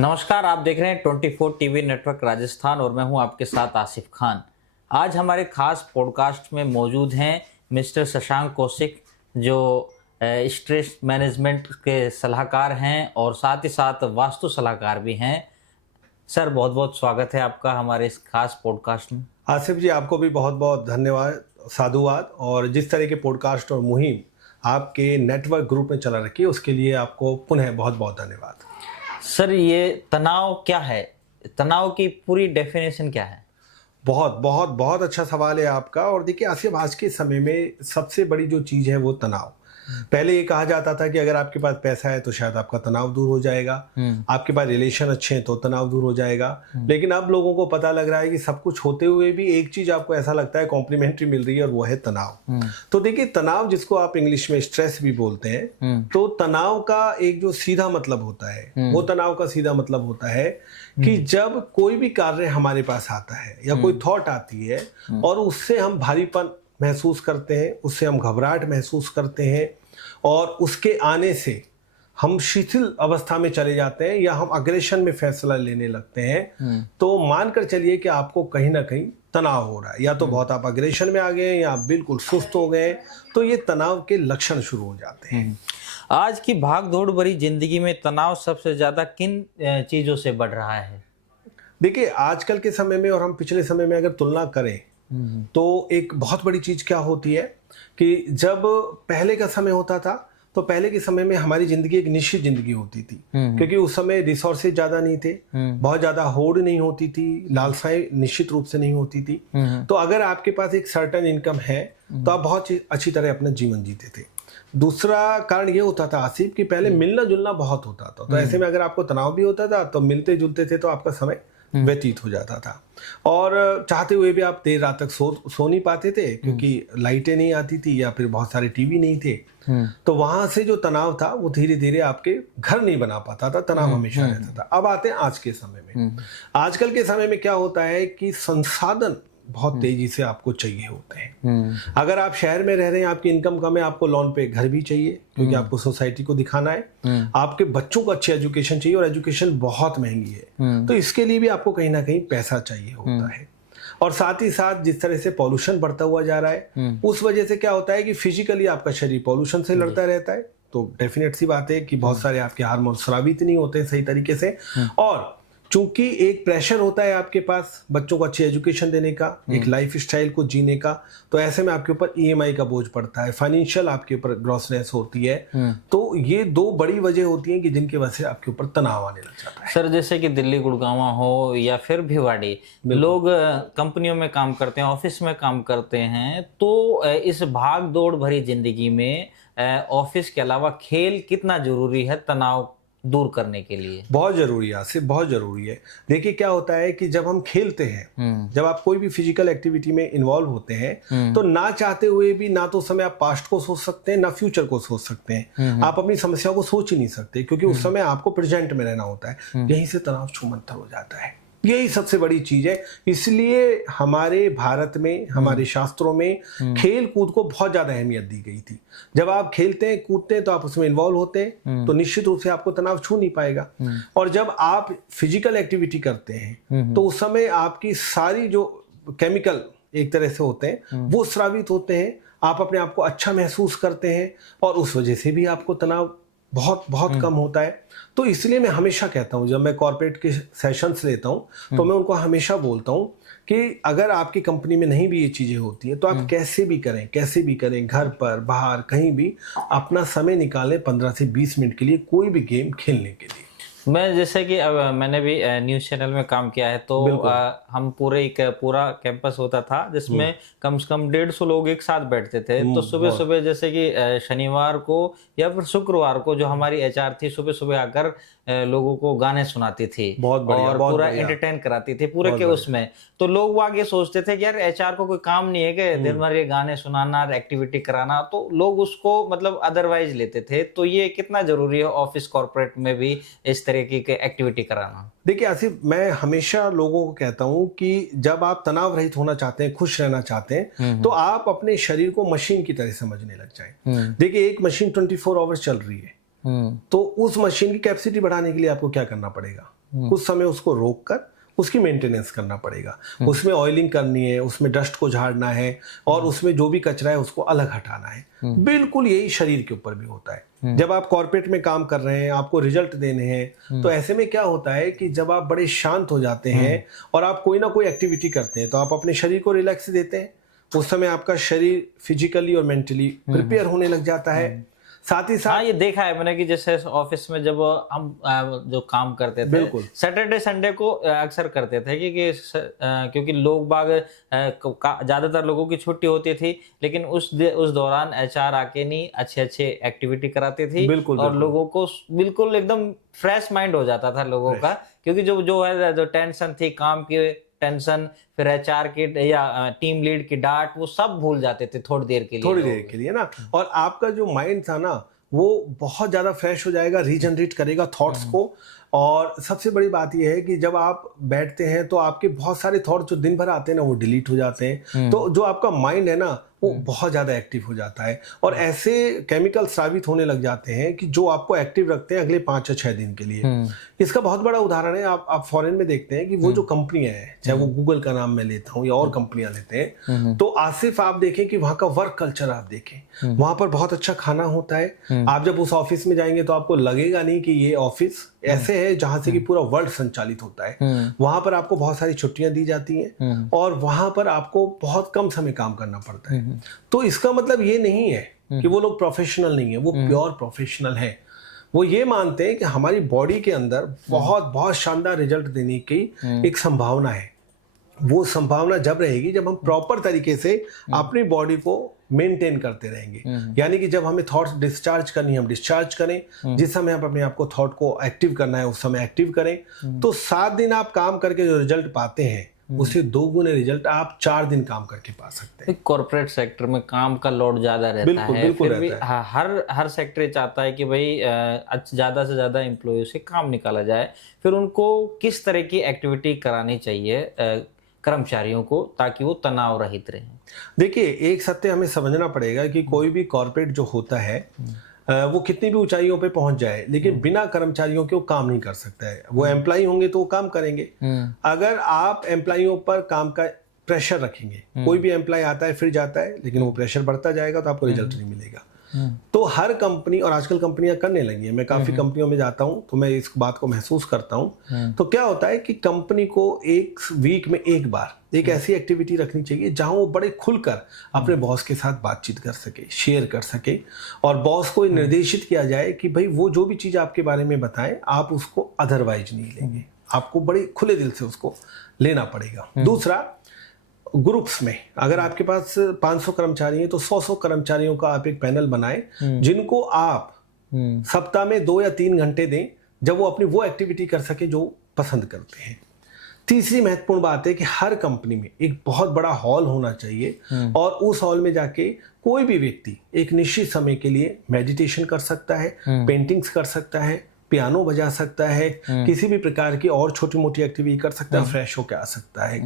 नमस्कार, आप देख रहे हैं 24 टीवी नेटवर्क राजस्थान और मैं हूं आपके साथ आसिफ खान। आज हमारे खास पॉडकास्ट में मौजूद हैं मिस्टर शशांक कौशिक, जो स्ट्रेस मैनेजमेंट के सलाहकार हैं और साथ ही साथ वास्तु सलाहकार भी हैं। सर, बहुत बहुत स्वागत है आपका हमारे इस खास पॉडकास्ट में। आसिफ जी, आपको भी बहुत बहुत धन्यवाद, साधुवाद। और जिस तरह के पॉडकास्ट और मुहिम आपके नेटवर्क ग्रुप में चला रखी है उसके लिए आपको पुनः बहुत बहुत धन्यवाद। सर, ये तनाव क्या है? तनाव की पूरी डेफिनेशन क्या है? बहुत बहुत बहुत अच्छा सवाल है आपका। और देखिए आसिफ, आज के समय में सबसे बड़ी जो चीज़ है वो तनाव। पहले ये कहा जाता था कि अगर आपके पास पैसा है तो शायद आपका तनाव दूर हो जाएगा, आपके पास रिलेशन अच्छे हैं तो तनाव दूर हो जाएगा। लेकिन अब लोगों को पता लग रहा है कि सब कुछ होते हुए भी एक चीज आपको ऐसा लगता है कॉम्प्लीमेंट्री मिल रही है और वो है तनाव। तो देखिए, तनाव जिसको आप इंग्लिश में स्ट्रेस भी बोलते हैं, तो तनाव का एक जो सीधा मतलब होता है वो तनाव का सीधा मतलब होता है कि जब कोई भी कार्य हमारे पास आता है या कोई थॉट आती है और उससे हम भारीपन महसूस करते हैं, उससे हम घबराहट महसूस करते हैं और उसके आने से हम शिथिल अवस्था में चले जाते हैं या हम अग्रेशन में फैसला लेने लगते हैं, तो मानकर चलिए कि आपको कहीं ना कहीं तनाव हो रहा है। या तो बहुत आप अग्रेशन में आ गए या आप बिल्कुल सुस्त हो गए, तो ये तनाव के लक्षण शुरू हो जाते हैं। आज की भाग दौड़ भरी जिंदगी में तनाव सबसे ज्यादा किन चीजों से बढ़ रहा है? देखिए, आजकल के समय में और हम पिछले समय में अगर तुलना करें तो एक बहुत बड़ी चीज क्या होती है कि जब पहले का समय होता था तो पहले के समय में हमारी जिंदगी एक निश्चित जिंदगी होती थी, क्योंकि उस समय रिसोर्सेज ज्यादा नहीं थे, बहुत ज्यादा होड़ नहीं होती थी, लालसाएं निश्चित रूप से नहीं होती थी। तो अगर आपके पास एक सर्टेन इनकम है तो आप बहुत अच्छी तरह अपना जीवन जीते थे। दूसरा कारण ये होता था आसिफ कि पहले मिलना जुलना बहुत होता था, तो ऐसे में अगर आपको तनाव भी होता था तो मिलते जुलते थे तो आपका समय व्यतीत हो जाता था। और चाहते हुए भी आप देर रात तक सो नहीं पाते थे, क्योंकि लाइटें नहीं आती थी या फिर बहुत सारे टीवी नहीं थे। तो वहां से जो तनाव था वो धीरे धीरे आपके घर नहीं बना पाता था, तनाव हमेशा रहता था। अब आते हैं आज के समय में। आजकल के समय में क्या होता है कि संसाधन बहुत तेजी से आपको चाहिए होते हैं। अगर आप शहर में रह रहे हैं, आपकी इनकम कम है, आपको लोन पे घर भी चाहिए क्योंकि आपको सोसाइटी को दिखाना है, आपके बच्चों को अच्छी एजुकेशन चाहिए और एजुकेशन बहुत महंगी है, तो इसके लिए भी आपको कहीं ना कहीं पैसा चाहिए होता है। और साथ ही साथ जिस तरह से पॉल्यूशन बढ़ता हुआ जा रहा है, उस वजह से क्या होता है कि फिजिकली आपका शरीर पॉल्यूशन से लड़ता रहता है, तो डेफिनेट सी बात है कि बहुत सारे आपके हार्मोन स्रावित नहीं होते सही तरीके से। और चूंकि एक प्रेशर होता है आपके पास बच्चों को अच्छी एजुकेशन देने का, एक लाइफ स्टाइल को जीने का, तो ऐसे में आपके ऊपर ईएमआई का बोझ पड़ता है, फाइनेंशियल आपके ऊपर ग्रॉसनेस होती है। तो ये दो बड़ी वजह होती हैं कि जिनकी वजह से आपके ऊपर तनाव आने लग जाता है। सर, जैसे कि दिल्ली गुड़गांव हो या फिर भिवाड़ी, लोग कंपनियों में काम करते हैं, ऑफिस में काम करते हैं, तो इस भाग दौड़ भरी जिंदगी में ऑफिस के अलावा खेल कितना जरूरी है तनाव दूर करने के लिए? बहुत जरूरी है आसिफ, बहुत जरूरी है। देखिए, क्या होता है कि जब हम खेलते हैं, जब आप कोई भी फिजिकल एक्टिविटी में इन्वॉल्व होते हैं, तो ना चाहते हुए भी ना तो उस समय आप पास्ट को सोच सकते हैं ना फ्यूचर को सोच सकते हैं। आप अपनी समस्याओं को सोच ही नहीं सकते, क्योंकि उस समय आपको प्रेजेंट में रहना होता है। यहीं से तनाव छूमंतर हो जाता है। यही सबसे बड़ी चीज है। इसलिए हमारे भारत में, हमारे शास्त्रों में खेल कूद को बहुत ज्यादा अहमियत दी गई थी। जब आप खेलते हैं, कूदते हैं, तो आप उसमें इन्वॉल्व होते हैं, तो निश्चित रूप से आपको तनाव छू नहीं पाएगा। और जब आप फिजिकल एक्टिविटी करते हैं तो उस समय आपकी सारी जो केमिकल एक तरह से होते हैं वो स्रावित होते हैं, आप अपने आप को अच्छा महसूस करते हैं और उस वजह से भी आपको तनाव बहुत बहुत कम होता है। तो इसलिए मैं हमेशा कहता हूं, जब मैं कॉर्पोरेट के सेशंस लेता हूं तो मैं उनको हमेशा बोलता हूं कि अगर आपकी कंपनी में नहीं भी ये चीजें होती हैं तो आप कैसे भी करें, घर पर बाहर कहीं भी अपना समय निकालें 15 से 20 मिनट के लिए कोई भी गेम खेलने के लिए। मैं जैसे कि अब मैंने भी न्यूज़ चैनल में काम किया है, तो हम पूरा कैंपस होता था जिसमें कम से कम 150 लोग एक साथ बैठते थे। तो सुबह सुबह जैसे कि शनिवार को या फिर शुक्रवार को जो हमारी एचआर थी सुबह सुबह आकर लोगों को गाने सुनाती थी और पूरा एंटरटेन कराती थी पूरे के उसमें। तो लोग वो आगे सोचते थे कि यार एचआर को कोई काम नहीं है कि दिन भर ये गाने सुनाना, एक्टिविटी कराना, तो लोग उसको मतलब अदरवाइज लेते थे। तो ये कितना जरूरी है ऑफिस कॉर्पोरेट में भी इस तरह की एक्टिविटी कराना? देखिए आसिफ, मैं हमेशा लोगों को कहता हूं कि जब आप तनाव रहित होना चाहते हैं, खुश रहना चाहते हैं, तो आप अपने शरीर को मशीन की तरह समझने लग जाएं। देखिए, एक मशीन 24 आवर्स चल रही है, तो उस मशीन की कैपेसिटी बढ़ाने के लिए आपको क्या करना पड़ेगा? कुछ समय उसको रोक कर उसकी मेंटेनेंस करना पड़ेगा। उसमें ऑयलिंग करनी है, उसमें डस्ट को झाड़ना है और उसमें जो भी कचरा है उसको अलग हटाना है। बिल्कुल यही शरीर के ऊपर भी होता है। जब आप कॉर्पोरेट में काम कर रहे हैं, आपको रिजल्ट देने हैं, तो ऐसे में क्या होता है कि जब आप बड़े शांत हो जाते हैं और आप कोई ना कोई एक्टिविटी करते हैं तो आप अपने शरीर को रिलैक्स देते हैं। उस समय आपका शरीर फिजिकली और मेंटली प्रिपेयर होने लग जाता है। साथ ही साथ हाँ, ये देखा है मैंने कि जैसे ऑफिस में जब हम जो काम करते थे, बिल्कुल सैटरडे संडे को अक्सर करते थे क्योंकि लोग बाग ज्यादातर लोगों की छुट्टी होती थी, लेकिन उस दौरान एचआर आके नहीं अच्छे एक्टिविटी कराती थी। बिल्कुल, और लोगों को बिल्कुल एकदम फ्रेश माइंड हो जाता था लोगों का, क्योंकि जो टेंशन थी, काम की टेंशन, फिर एचआर की या टीम लीड की डांट, वो सब भूल जाते थे थोड़ी देर के लिए ना। और आपका जो माइंड था ना वो बहुत ज्यादा फ्रेश हो जाएगा, रीजनरेट करेगा थॉट्स को। और सबसे बड़ी बात यह है कि जब आप बैठते हैं तो आपके बहुत सारे थॉट जो दिन भर आते हैं ना वो डिलीट हो जाते हैं। तो जो आपका माइंड है ना वो बहुत ज्यादा एक्टिव हो जाता है और ऐसे केमिकल स्रावित होने लग जाते हैं कि जो आपको एक्टिव रखते हैं अगले 5 या 6 दिन के लिए। इसका बहुत बड़ा उदाहरण है, आप फॉरेन में देखते हैं कि वो जो कंपनियां हैं, चाहे वो गूगल का नाम मैं लेता हूँ या और कंपनियां लेते हैं, तो आसिफ आप देखें कि वहां का वर्क कल्चर आप देखें, वहां पर बहुत अच्छा खाना होता है। आप जब उस ऑफिस में जाएंगे तो आपको लगेगा नहीं कि ये ऑफिस ऐसे है जहां से कि पूरा वर्ल्ड संचालित होता है। वहां पर आपको बहुत सारी छुट्टियां दी जाती हैं और वहां पर आपको बहुत कम समय काम करना पड़ता है। तो इसका मतलब ये नहीं है कि वो लोग प्रोफेशनल नहीं है, वो प्योर प्रोफेशनल है। वो ये मानते हैं कि हमारी बॉडी के अंदर बहुत बहुत शानदार रिजल्ट देने की एक संभावना है। वो संभावना जब रहेगी जब हम प्रॉपर तरीके से अपनी बॉडी को मेंटेन करते रहेंगे। यानी कि जब हमें थॉट्स डिस्चार्ज करनी है हम डिस्चार्ज करें, जिस समय आप अपने आप को थॉट को एक्टिव करना है उस समय एक्टिव करें। तो 7 दिन आप काम करके जो रिजल्ट पाते हैं उससे 2 गुने रिजल्ट आप 4 दिन काम करके पा सकते हैं। कॉर्पोरेट सेक्टर में काम का लोड ज्यादा रहता है, बिल्कुल फिर भी हर सेक्टर चाहता है कि भाई ज्यादा से ज्यादा एम्प्लॉय से काम निकाला जाए। फिर उनको किस तरह की एक्टिविटी करानी चाहिए कर्मचारियों को ताकि वो तनाव रहित रहे? देखिए, एक सत्य हमें समझना पड़ेगा कि कोई भी कॉर्पोरेट जो होता है वो कितनी भी ऊंचाइयों पे पहुंच जाए, लेकिन बिना कर्मचारियों के वो काम नहीं कर सकता है। वो एम्प्लॉय होंगे तो वो काम करेंगे। अगर आप एम्प्लॉयों पर काम का प्रेशर रखेंगे, कोई भी एम्प्लॉय आता है फिर जाता है, लेकिन वो प्रेशर बढ़ता जाएगा तो आपको रिजल्ट नहीं मिलेगा। तो हर कंपनी, और आजकल कंपनियां करने लगी हैं, मैं काफी कंपनियों में जाता हूं तो मैं इस बात को महसूस करता हूं। तो क्या होता है कि कंपनी को एक वीक में एक बार एक ऐसी एक्टिविटी रखनी चाहिए जहां वो बड़े खुलकर अपने बॉस के साथ बातचीत कर सके, शेयर कर सके, और बॉस को निर्देशित किया जाए कि भाई वो जो भी चीज आपके बारे में बताएं आप उसको अदरवाइज नहीं लेंगे, आपको बड़े खुले दिल से उसको लेना पड़ेगा। दूसरा, ग्रुप्स में अगर आपके पास 500 कर्मचारी हैं तो 100 कर्मचारियों का आप एक पैनल बनाएं जिनको आप सप्ताह में 2 या 3 घंटे दें जब वो अपनी वो एक्टिविटी कर सके जो पसंद करते हैं। तीसरी महत्वपूर्ण बात है कि हर कंपनी में एक बहुत बड़ा हॉल होना चाहिए और उस हॉल में जाके कोई भी व्यक्ति एक निश्चित समय के लिए मेडिटेशन कर सकता है, पेंटिंग्स कर सकता है, पियानो बजा सकता है, किसी भी प्रकार की और छोटी मोटी एक्टिविटी कर सकता है, फ्रेश होकर आ सकता है।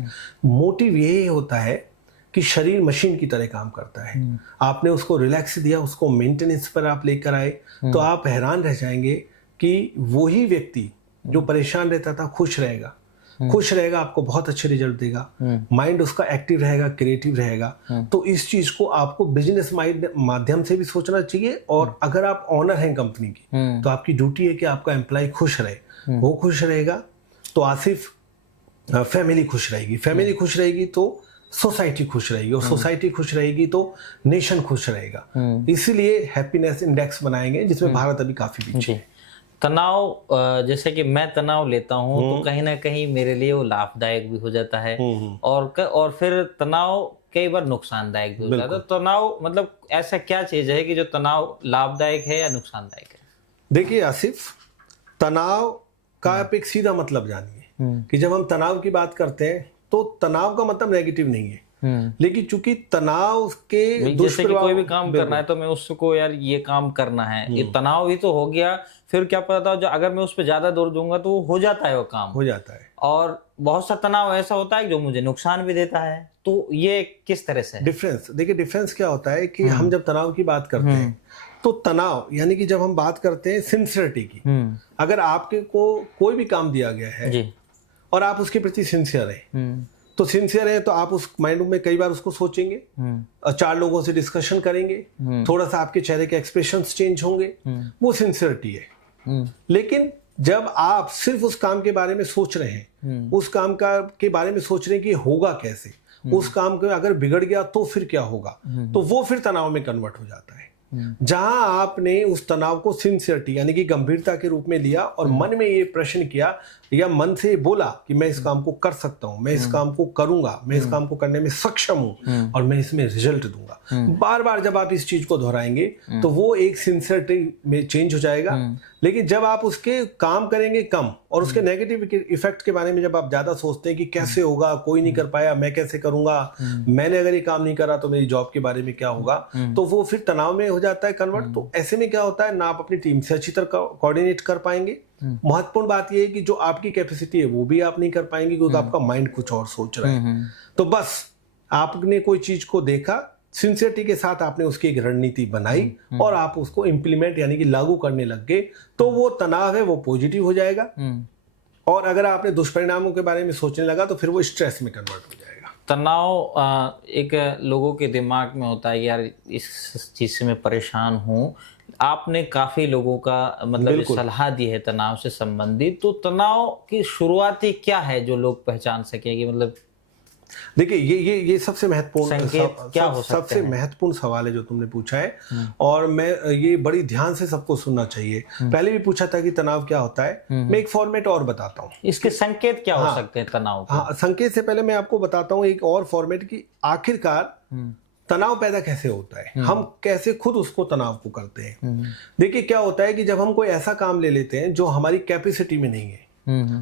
मोटिव यही होता है कि शरीर मशीन की तरह काम करता है। आपने उसको रिलैक्स दिया, उसको मेंटेनेंस पर आप लेकर आए तो आप हैरान रह जाएंगे कि वही व्यक्ति जो परेशान रहता था खुश रहेगा, आपको बहुत अच्छे रिजल्ट देगा, माइंड उसका एक्टिव रहेगा, क्रिएटिव रहेगा। तो इस चीज को आपको बिजनेस माध्यम से भी सोचना चाहिए, और अगर आप ऑनर हैं कंपनी की तो आपकी ड्यूटी है कि आपका एम्प्लॉय खुश रहे। वो खुश रहेगा तो आसिफ फैमिली खुश रहेगी, फैमिली खुश रहेगी तो सोसाइटी खुश रहेगी, और सोसाइटी खुश रहेगी तो नेशन खुश रहेगा। इसीलिए हैप्पीनेस इंडेक्स बनाएंगे जिसमें भारत अभी काफी पीछे है। तनाव, जैसे कि मैं तनाव लेता हूं तो कहीं ना कहीं मेरे लिए वो लाभदायक भी हो जाता है और फिर तनाव कई बार नुकसानदायक भी हो जाता है। तो तनाव मतलब ऐसा क्या चीज है कि जो तनाव लाभदायक है या नुकसानदायक है? देखिए आसिफ, तनाव का आप एक सीधा मतलब जानिए कि जब हम तनाव की बात करते हैं तो तनाव का मतलब नेगेटिव नहीं है, लेकिन चूंकि तनाव के जैसे कि कोई भी काम करना है तो मैं उसको यार ये काम करना है, ये तनाव ही तो हो गया। फिर क्या पता था जो अगर मैं उस पर ज्यादा जोर दूंगा तो हो जाता है, वो काम हो जाता है। और बहुत सा तनाव ऐसा होता है जो मुझे नुकसान भी देता है। तो ये किस तरह से डिफरेंस, देखिए डिफरेंस क्या होता है कि हम जब तनाव की बात करते हैं तो तनाव यानी कि जब हम बात करते हैं सिंसियरिटी की, अगर आपके को कोई भी काम दिया गया है जी। और आप उसके प्रति सिंसियर हैं, तो सिंसियर है तो आप उस माइंड में कई बार उसको सोचेंगे, 4 लोगों से डिस्कशन करेंगे, थोड़ा सा आपके चेहरे के एक्सप्रेशंस चेंज होंगे, वो सिंसियरिटी है। लेकिन जब आप सिर्फ उस काम के बारे में सोच रहे हैं, उस काम का के बारे में सोच रहे हैं कि होगा कैसे, उस काम को अगर बिगड़ गया तो फिर क्या होगा, तो वो फिर तनाव में कन्वर्ट हो जाता है। जहां आपने उस तनाव को सिंसियरिटी यानी कि गंभीरता के रूप में लिया और मन में ये प्रश्न किया या मन से बोला कि मैं इस काम को कर सकता हूं, मैं इस काम को करूंगा, मैं इस काम को करने में सक्षम हूं और मैं इसमें रिजल्ट दूंगा, बार बार जब आप इस चीज को दोहराएंगे तो वो एक सिंसियरिटी में चेंज हो जाएगा। लेकिन जब आप उसके काम करेंगे कम और उसके नेगेटिव इफेक्ट के बारे में जब आप ज्यादा सोचते हैं कि कैसे होगा, कोई नहीं कर पाया, मैं कैसे करूंगा, मैंने अगर ये काम नहीं करा तो मेरी जॉब के बारे में क्या होगा, तो वो फिर तनाव में हो जाता है कन्वर्ट। तो ऐसे में क्या होता है, ना आप अपनी टीम से अच्छी तरह कोऑर्डिनेट कर पाएंगे, महत्वपूर्ण बात यह है कि जो आपकी कैपेसिटी है वो भी आप नहीं कर पाएंगे क्योंकि आपका माइंड कुछ और सोच रहा है। तो बस आपने कोई चीज को देखा, सिंसियरिटी के साथ आपने उसकी एक रणनीति बनाई और आप उसको इम्प्लीमेंट यानी कि लागू करने लग गए, तो वो तनाव है वो पॉजिटिव हो जाएगा। और अगर आपने दुष्परिणामों के बारे में सोचने लगा तो फिर वो स्ट्रेस में कन्वर्ट हो जाएगा। तनाव एक लोगों के दिमाग में होता है, यार इस चीज से मैं परेशान हूँ। आपने काफी लोगों का मतलब सलाह दी है तनाव से संबंधित, तो तनाव की शुरुआती क्या है जो लोग पहचान सके कि मतलब देखिए ये सबसे महत्वपूर्ण क्या हो सकते सबसे महत्वपूर्ण सवाल है जो तुमने पूछा है, और मैं ये बड़ी ध्यान से सबको सुनना चाहिए। पहले भी पूछा था कि तनाव क्या होता है, मैं एक फॉर्मेट और बताता हूँ। इसके संकेत क्या हो सकते हैं तनाव के? हाँ, संकेत से पहले मैं आपको बताता हूँ एक और फॉर्मेट की आखिरकार तनाव पैदा कैसे होता है, हम कैसे खुद उसको तनाव को करते हैं। देखिए क्या होता है कि जब हम कोई ऐसा काम ले लेते हैं जो हमारी कैपेसिटी में नहीं है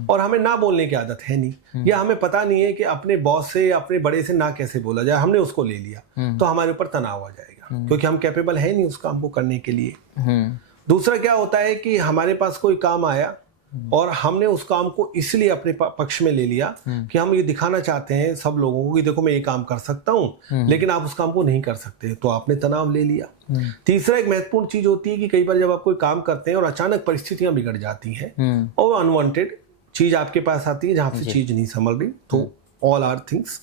और हमें ना बोलने की आदत है नहीं, या हमें पता नहीं है कि अपने बॉस से या अपने बड़े से ना कैसे बोला जाए, हमने उसको ले लिया, तो हमारे ऊपर तनाव आ जाएगा क्योंकि हम कैपेबल है नहीं उस काम को करने के लिए। दूसरा क्या होता है कि हमारे पास कोई काम आया और हमने उस काम को इसलिए अपने पक्ष में ले लिया कि हम ये दिखाना चाहते हैं सब लोगों को कि देखो मैं ये काम कर सकता हूँ, लेकिन आप उस काम को नहीं कर सकते, तो आपने तनाव ले लिया। तीसरा एक महत्वपूर्ण चीज होती है कि कई बार जब आप कोई काम करते हैं और अचानक परिस्थितियां बिगड़ जाती हैं और अनवांटेड चीज आपके पास आती है जहां से चीज नहीं संभल रही, तो ऑल आर थिंग्स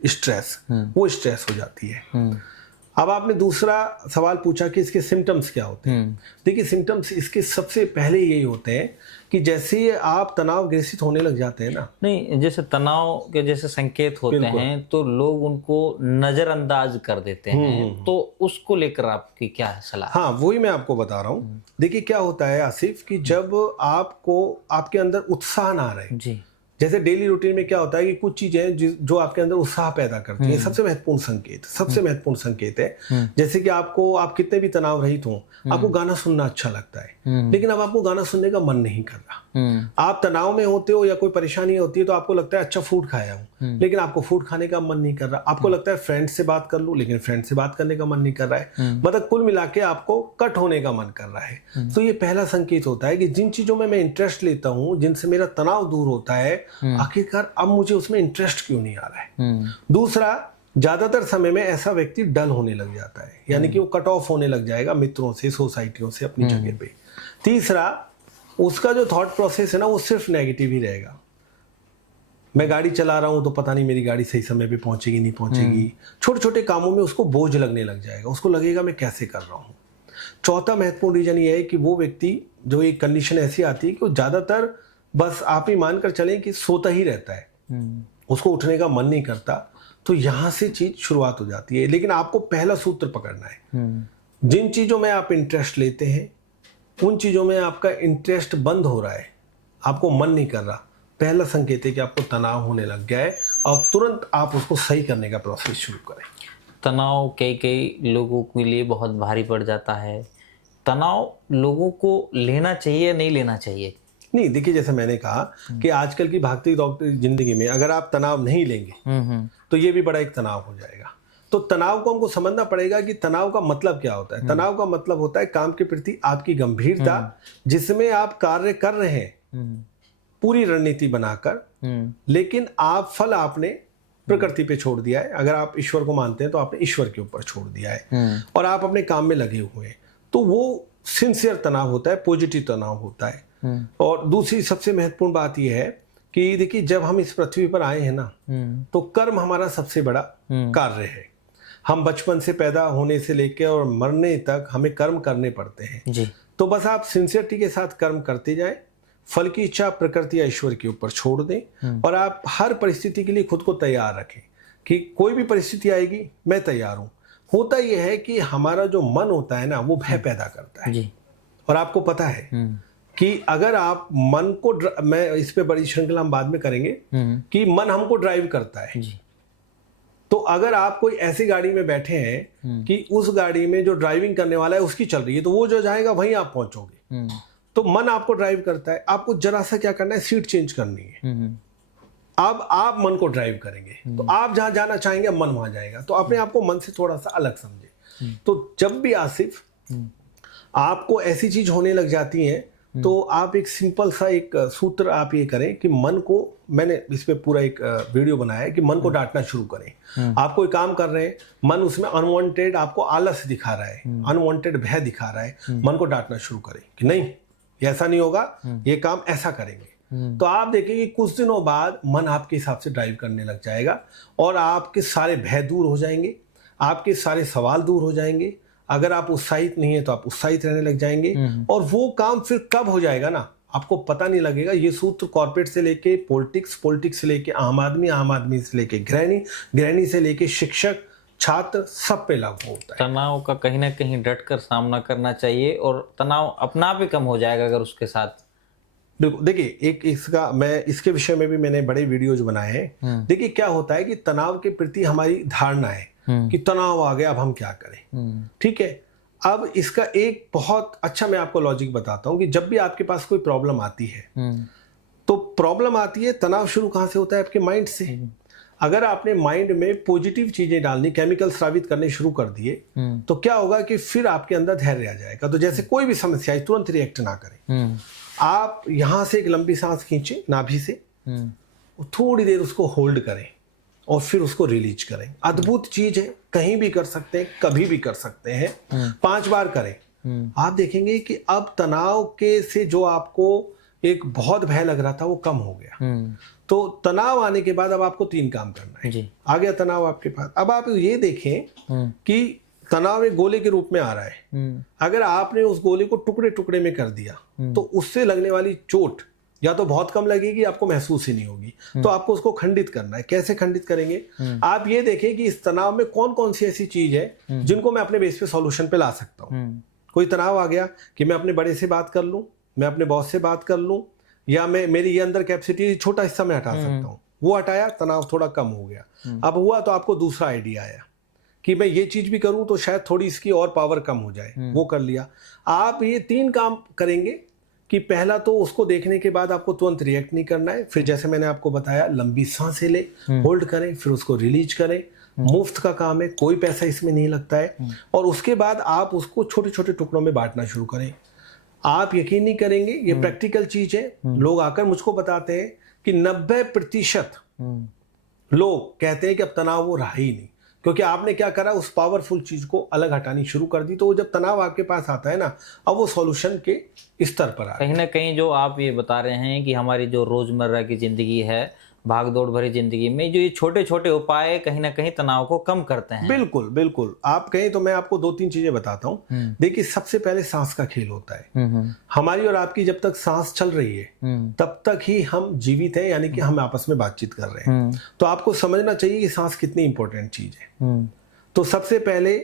स्ट्रेस, वो स्ट्रेस हो जाती है। अब आपने दूसरा सवाल पूछा कि इसके सिम्टम्स क्या होते हैं। देखिए सिम्टम्स इसके सबसे पहले यही होते हैं कि जैसे आप तनाव ग्रसित होने लग जाते हैं ना, नहीं जैसे तनाव के जैसे संकेत होते हैं तो लोग उनको नजरअंदाज कर देते हैं, तो उसको लेकर आपकी क्या है सलाह? हाँ वही मैं आपको बता रहा हूँ। देखिए क्या होता है आसिफ कि जब आपको आपके अंदर उत्साह ना रहे जी, जैसे डेली रूटीन में क्या होता है कि कुछ चीजें जो आपके अंदर उत्साह पैदा करती हैं, सबसे महत्वपूर्ण संकेत है। जैसे कि आप कितने भी तनाव रहित हो, आपको गाना सुनना अच्छा लगता है, लेकिन अब आपको गाना सुनने का मन नहीं कर रहा। आप तनाव में होते हो या कोई परेशानी होती है तो आपको लगता है अच्छा फूड खाया हूँ, लेकिन आपको फूड खाने का मन नहीं कर रहा। आपको लगता है फ्रेंड से बात कर लूं, लेकिन फ्रेंड से बात करने का मन नहीं कर रहा है। मतलब कुल मिला के आपको कट होने का मन कर रहा है। तो ये पहला संकेत होता है कि जिन चीजों में मैं इंटरेस्ट लेता हूँ, जिनसे मेरा तनाव दूर होता है, आखिरकार अब मुझे उसमें इंटरेस्ट क्यों नहीं आ रहा है। दूसरा, ज्यादातर समय में ऐसा व्यक्ति डल होने लग जाता है, यानी कि वो कट ऑफ होने लग जाएगा मित्रों से, सोसाइटियों से, अपनी जगह पे। तीसरा, उसका जो थॉट प्रोसेस है ना वो सिर्फ नेगेटिव ही रहेगा। मैं गाड़ी चला रहा हूं तो पता नहीं मेरी गाड़ी सही समय पे पहुंचेगी नहीं पहुंचेगी। छोटे छोटे कामों में उसको बोझ लगने लग जाएगा, उसको लगेगा मैं कैसे कर रहा हूं। चौथा महत्वपूर्ण रीजन ये है कि वो व्यक्ति, जो एक कंडीशन ऐसी आती है कि वो ज्यादातर बस आप ही मानकर चलें कि सोता ही रहता है, उसको उठने का मन नहीं करता। तो यहां से चीज शुरुआत हो जाती है। लेकिन आपको पहला सूत्र पकड़ना है, जिन चीजों में आप इंटरेस्ट लेते हैं उन चीजों में आपका इंटरेस्ट बंद हो रहा है, आपको मन नहीं कर रहा, पहला संकेत है कि आपको तनाव होने लग गया है और तुरंत आप उसको सही करने का प्रोसेस शुरू करें। तनाव कई लोगों के लिए बहुत भारी पड़ जाता है। तनाव लोगों को लेना चाहिए नहीं लेना चाहिए? नहीं, देखिए जैसे मैंने कहा कि आजकल की भागती दौड़ती जिंदगी में अगर आप तनाव नहीं लेंगे तो ये भी बड़ा एक तनाव हो जाएगा। तो तनाव को हमको समझना पड़ेगा कि तनाव का मतलब क्या होता है। तनाव का मतलब होता है काम के प्रति आपकी गंभीरता, जिसमें आप कार्य कर रहे हैं पूरी रणनीति बनाकर, लेकिन फल आपने प्रकृति पे छोड़ दिया है। अगर आप ईश्वर को मानते हैं तो आपने ईश्वर के ऊपर छोड़ दिया है और आप अपने काम में लगे हुए हैं। तो वो सिंसियर तनाव होता है, पॉजिटिव तनाव होता है। और दूसरी सबसे महत्वपूर्ण बात यह है कि देखिए जब हम इस पृथ्वी पर आए हैं ना, तो कर्म हमारा सबसे बड़ा कार्य है। हम बचपन से पैदा होने से लेकर और मरने तक हमें कर्म करने पड़ते हैं जी। तो बस आप सिंसियरिटी के साथ कर्म करते जाएं, फल की इच्छा प्रकृति या ईश्वर के ऊपर छोड़ दें और आप हर परिस्थिति के लिए खुद को तैयार रखें कि कोई भी परिस्थिति आएगी मैं तैयार हूं। होता यह है कि हमारा जो मन होता है ना, वो भय पैदा करता है जी। और आपको पता है कि अगर आप मन को मैं इस पे बड़ी श्रृंखला हम बाद में करेंगे कि मन हमको ड्राइव करता है जी। तो अगर आप कोई ऐसी गाड़ी में बैठे हैं कि उस गाड़ी में जो ड्राइविंग करने वाला है उसकी चल रही है, तो वो जो जाएगा वहीं आप पहुंचोगे। तो मन आपको ड्राइव करता है, आपको जरा सा क्या करना है, सीट चेंज करनी है। अब आप मन को ड्राइव करेंगे तो आप जहां जाना चाहेंगे मन वहां जाएगा। तो अपने आप को मन से थोड़ा सा अलग समझे। तो जब भी आसिफ आपको ऐसी चीज होने लग जाती है तो आप एक सिंपल सा एक सूत्र आप ये करें कि मन को, मैंने इस पे पूरा एक वीडियो बनाया है कि मन को डांटना शुरू करें। आप कोई काम कर रहे हैं, मन उसमें अनवांटेड आपको आलस दिखा रहा है, अनवांटेड भय दिखा रहा है, मन को डांटना शुरू करें कि नहीं ये ऐसा नहीं होगा, ये काम ऐसा करेंगे। तो आप देखेंगे कुछ दिनों बाद मन आपके हिसाब से ड्राइव करने लग जाएगा और आपके सारे भय दूर हो जाएंगे, आपके सारे सवाल दूर हो जाएंगे। अगर आप उत्साहित नहीं है तो आप उत्साहित रहने लग जाएंगे और वो काम फिर कब हो जाएगा ना, आपको पता नहीं लगेगा। ये सूत्र कॉर्पोरेट से लेके पॉलिटिक्स, पॉलिटिक्स से लेके आम आदमी से लेके गृहिणी, गृहिणी से लेके शिक्षक, छात्र, सब पे लागू होता है। तनाव का कहीं ना कहीं डट कर सामना करना चाहिए और तनाव अपना आप ही कम हो जाएगा अगर उसके साथ। बिल्कुल। देखिए एक इसका मैं इसके विषय में भी मैंने बड़े वीडियोज बनाए हैं। देखिए क्या होता है कि तनाव के प्रति हमारी धारणा है कि तनाव आ गया अब हम क्या करें, ठीक है। अब इसका एक बहुत अच्छा मैं आपको लॉजिक बताता हूं कि जब भी आपके पास कोई प्रॉब्लम आती है तो प्रॉब्लम आती है, तनाव शुरू कहां से होता है, आपके माइंड से। अगर आपने माइंड में पॉजिटिव चीजें डालनी, केमिकल स्रावित करने शुरू कर दिए तो क्या होगा कि फिर आपके अंदर धैर्य आ जाएगा। तो जैसे कोई भी समस्या है तुरंत रिएक्ट ना करें। आप यहां से एक लंबी सांस खींचें नाभि से, थोड़ी देर उसको होल्ड करें और फिर उसको रिलीज करें। अद्भुत चीज है, कहीं भी कर सकते हैं, कभी भी कर सकते हैं। 5 बार करें। आप देखेंगे कि अब तनाव के से जो आपको एक बहुत भय लग रहा था वो कम हो गया। तो तनाव आने के बाद अब आपको 3 काम करना है जी। आ गया तनाव आपके पास। अब आप ये देखें कि तनाव एक गोले के रूप में आ रहा है। अगर आपने उस गोले को टुकड़े टुकड़े में कर दिया तो उससे लगने वाली चोट या तो बहुत कम लगेगी, आपको महसूस ही नहीं होगी। तो आपको उसको खंडित करना है। कैसे खंडित करेंगे? आप ये देखें कि इस तनाव में कौन कौन सी ऐसी चीज है जिनको मैं अपने बेस पे सॉल्यूशन पे ला सकता हूँ। कोई तनाव आ गया कि मैं अपने बड़े से बात कर लूं, मैं अपने बॉस से बात कर लूं, या मैं मेरी ये अंदर कैपेसिटी छोटा हिस्सा मैं हटा सकता हूँ। वो हटाया, तनाव थोड़ा कम हो गया। अब हुआ तो आपको दूसरा आइडिया आया कि मैं ये चीज भी करूं तो शायद थोड़ी इसकी और पावर कम हो जाए, वो कर लिया। आप ये 3 काम करेंगे कि पहला तो उसको देखने के बाद आपको तुरंत रिएक्ट नहीं करना है। फिर जैसे मैंने आपको बताया लंबी सांसें ले, होल्ड करें, फिर उसको रिलीज करें। मुफ्त का काम है, कोई पैसा इसमें नहीं लगता है। और उसके बाद आप उसको छोटे छोटे टुकड़ों में बांटना शुरू करें। आप यकीन नहीं करेंगे, ये प्रैक्टिकल चीज है। लोग आकर मुझको बताते हैं कि 90% लोग कहते हैं कि अब तनाव वो रहा ही नहीं, क्योंकि आपने क्या करा, उस पावरफुल चीज को अलग हटानी शुरू कर दी। तो वो जब तनाव आपके पास आता है ना, अब वो सॉल्यूशन के स्तर पर आ कहीं ना कहीं जो आप ये बता रहे हैं कि हमारी जो रोजमर्रा की जिंदगी है, भाग दौड़ भरी जिंदगी में, जो ये छोटे छोटे उपाय कहीं ना कहीं तनाव को कम करते हैं। बिल्कुल बिल्कुल। आप कहें तो मैं आपको 2-3 चीजें बताता हूँ। देखिए सबसे पहले सांस का खेल होता है। हमारी और आपकी जब तक सांस चल रही है तब तक ही हम जीवित हैं, यानी कि हम आपस में बातचीत कर रहे हैं। तो आपको समझना चाहिए कि सांस कितनी इंपॉर्टेंट चीज है। तो सबसे पहले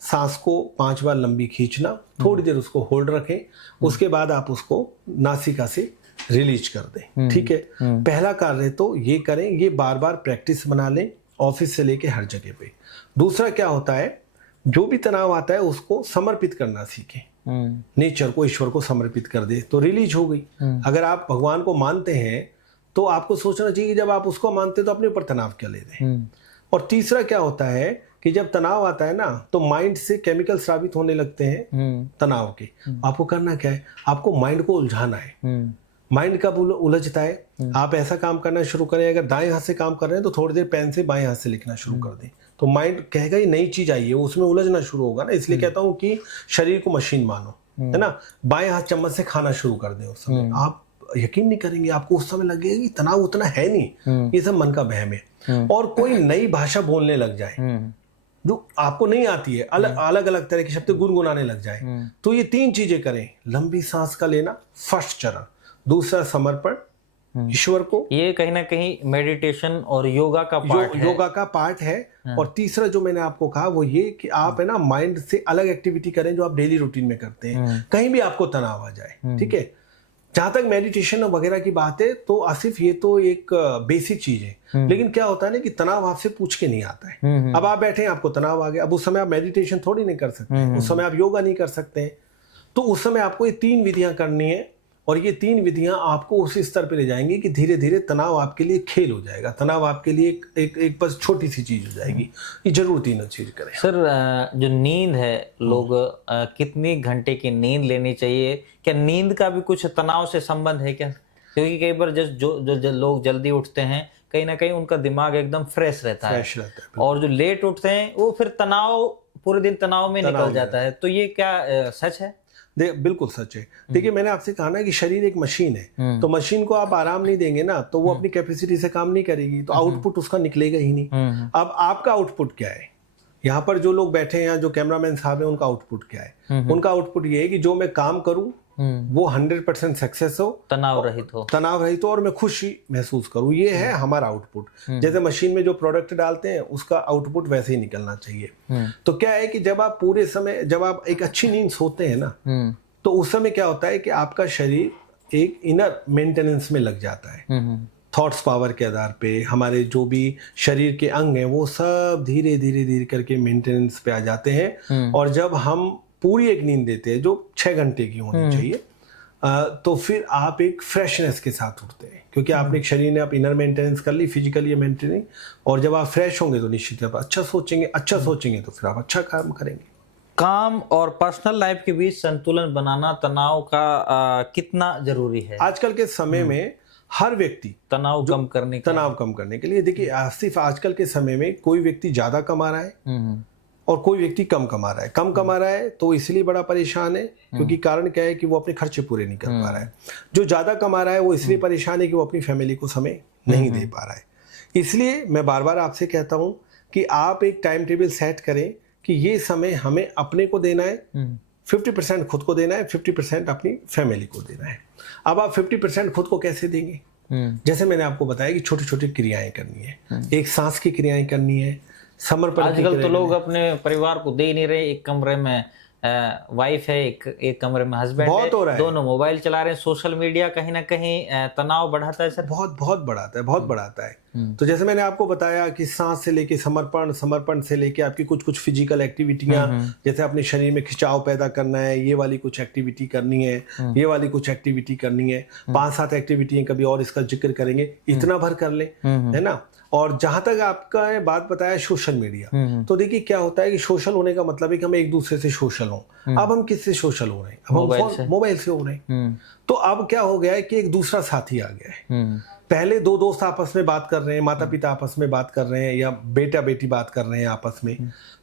सांस को 5 बार लंबी खींचना, थोड़ी देर उसको होल्ड रखें, उसके बाद आप उसको नासिका से रिलीज कर दें। ठीक है, पहला कार्य तो ये करें, ये बार बार प्रैक्टिस बना लें, ऑफिस से लेके हर जगह पे। दूसरा क्या होता है, जो भी तनाव आता है उसको समर्पित करना सीखें। नेचर को, ईश्वर को समर्पित कर दे तो रिलीज हो गई। अगर आप भगवान को मानते हैं तो आपको सोचना चाहिए कि जब आप उसको मानते तो अपने ऊपर तनाव क्या ले दें। और तीसरा क्या होता है कि जब तनाव आता है ना तो माइंड से केमिकल स्रावित होने लगते हैं तनाव के। आपको करना क्या है, आपको माइंड को उलझाना है। माइंड कब उलझता है, आप ऐसा काम करना शुरू करें, अगर दाएं हाथ से काम कर रहे हैं तो थोड़ी देर पेन से बाएं हाथ से लिखना शुरू कर दें, तो माइंड कहेगा ये नई चीज आई है, उसमें उलझना शुरू होगा ना। इसलिए कहता हूँ कि शरीर को मशीन मानो, है ना। बाएं हाथ चम्मच से खाना शुरू कर दें उस समय, आप यकीन नहीं करेंगे, आपको उस समय लगेगा कि तनाव उतना है नहीं, ये सब मन का वहम है। और कोई नई भाषा बोलने लग जाए जो आपको नहीं आती है, अलग अलग तरह के शब्द गुनगुनाने लग जाए, तो ये 3 चीजें करें। लंबी सांस का लेना, फर्स्ट चरण। दूसरा समर्पण ईश्वर को, ये कहीं ना कहीं मेडिटेशन और योगा का पार्ट है। योगा का पार्ट है। और तीसरा जो मैंने आपको कहा वो ये कि आप है ना माइंड से अलग एक्टिविटी करें जो आप डेली रूटीन में करते हैं, कहीं भी आपको तनाव आ जाए, ठीक है। जहां तक मेडिटेशन वगैरह की बात है तो आसिफ ये तो एक बेसिक चीज है, लेकिन क्या होता है ना कि तनाव आपसे पूछ के नहीं आता है। अब आप बैठे हैं, आपको तनाव आ गया, अब उस समय आप मेडिटेशन थोड़ी नहीं कर सकते, उस समय आप योगा नहीं कर सकते, तो उस समय आपको ये 3 विधियां करनी है। और ये 3 विधियां आपको उस स्तर पे ले जाएंगी कि धीरे धीरे तनाव आपके लिए खेल हो जाएगा, तनाव आपके लिए एक बस छोटी सी चीज हो जाएगी। ये जरूर 3 चीज करें। सर जो नींद है, लोग कितनी घंटे की नींद लेनी चाहिए? क्या नींद का भी कुछ तनाव से संबंध है क्या? क्योंकि कई बार जो लोग जल्दी उठते हैं, कहीं ना कहीं उनका दिमाग एकदम फ्रेश रहता है, और जो लेट उठते हैं वो फिर तनाव, पूरे दिन तनाव में निकल जाता है। तो ये क्या सच है? बिल्कुल सच है। देखिए मैंने आपसे कहा ना कि शरीर एक मशीन है, तो मशीन को आप आराम नहीं देंगे ना तो वो अपनी कैपेसिटी से काम नहीं करेगी, तो आउटपुट उसका निकलेगा ही नहीं। अब आपका आउटपुट क्या है? यहाँ पर जो लोग बैठे हैं, जो कैमरामैन साहब हैं, उनका आउटपुट क्या है? उनका आउटपुट ये है कि जो मैं काम करूं वो 100% सक्सेस हो, तनाव रहित हो, और मैं खुशी महसूस करूं, ये है हमारा आउटपुट। जैसे मशीन में जो प्रोडक्ट डालते हैं उसका आउटपुट वैसे ही निकलना चाहिए। तो क्या है कि जब आप पूरे समय, जब आप एक अच्छी नींद सोते हैं ना, तो उस समय क्या होता है कि आपका शरीर एक इनर मेंटेनेंस में लग जाता है। थॉट्स पावर के आधार पे हमारे जो भी शरीर के अंग हैं वो सब धीरे धीरे करके मेंटेनेंस पे आ जाते हैं। और जब हम पूरी एक नींद देते हैं जो 6 घंटे की होनी चाहिए, तो फिर आप एक फ्रेशनेस के साथ उठते हैं, क्योंकि आपने एक शरीर ने आप इनर मेंटेनेंस कर ली, फिजिकली मेंटेनिंग। और जब आप फ्रेश होंगे तो निश्चित आप अच्छा सोचेंगे तो फिर आप अच्छा काम करेंगे। काम और पर्सनल लाइफ के बीच संतुलन बनाना तनाव का कितना जरूरी है आजकल के समय में? हर व्यक्ति तनाव कम करने के लिए, देखिए सिर्फ आजकल के समय में कोई व्यक्ति ज्यादा कमा रहा है और कोई व्यक्ति कम कमा रहा है। कम कमा रहा है तो इसलिए बड़ा परेशान है क्योंकि कारण क्या है कि वो अपने खर्चे पूरे नहीं कर पा रहा है। जो ज्यादा कमा रहा है वो इसलिए परेशान है कि वो अपनी फैमिली को समय नहीं दे पा रहा है। इसलिए मैं बार बार आपसे कहता हूं कि आप एक टाइम टेबल सेट करें कि ये समय हमें अपने को देना है, 50% खुद को देना है, 50% अपनी फैमिली को देना है। अब आप 50% खुद को कैसे देंगे? जैसे मैंने आपको बताया कि छोटी छोटी क्रियाएं करनी है, एक सांस की क्रियाएं करनी है, समर्पण। आजकल तो लोग अपने परिवार को दे ही नहीं रहे। एक कमरे में वाइफ है, एक कमरे में हस्बैंड है, दोनों मोबाइल चला रहे हैं। सोशल मीडिया कहीं ना कहीं तनाव बढ़ाता है सर, बहुत बढ़ाता है। तो जैसे मैंने आपको बताया कि सांस से लेके समर्पण से लेके आपकी कुछ फिजिकल एक्टिविटियां, जैसे अपने शरीर में खिंचाव पैदा करना है, ये वाली कुछ एक्टिविटी करनी है, ये वाली कुछ एक्टिविटी करनी है। 5-7 एक्टिविटी कभी और इसका जिक्र करेंगे, इतना भर कर ले, है ना। और जहां तक आपका बात बताया सोशल मीडिया, तो देखिए क्या होता है कि सोशल होने का मतलब है कि हम एक दूसरे से सोशल हों। अब हम किससे सोशल हो रहे हैं? अब हम मोबाइल से हो रहे हैं। तो अब क्या हो गया है कि एक दूसरा साथी आ गया है। पहले 2 दोस्त आपस में बात कर रहे हैं, माता पिता आपस में बात कर रहे हैं, या बेटा बेटी बात कर रहे हैं आपस में,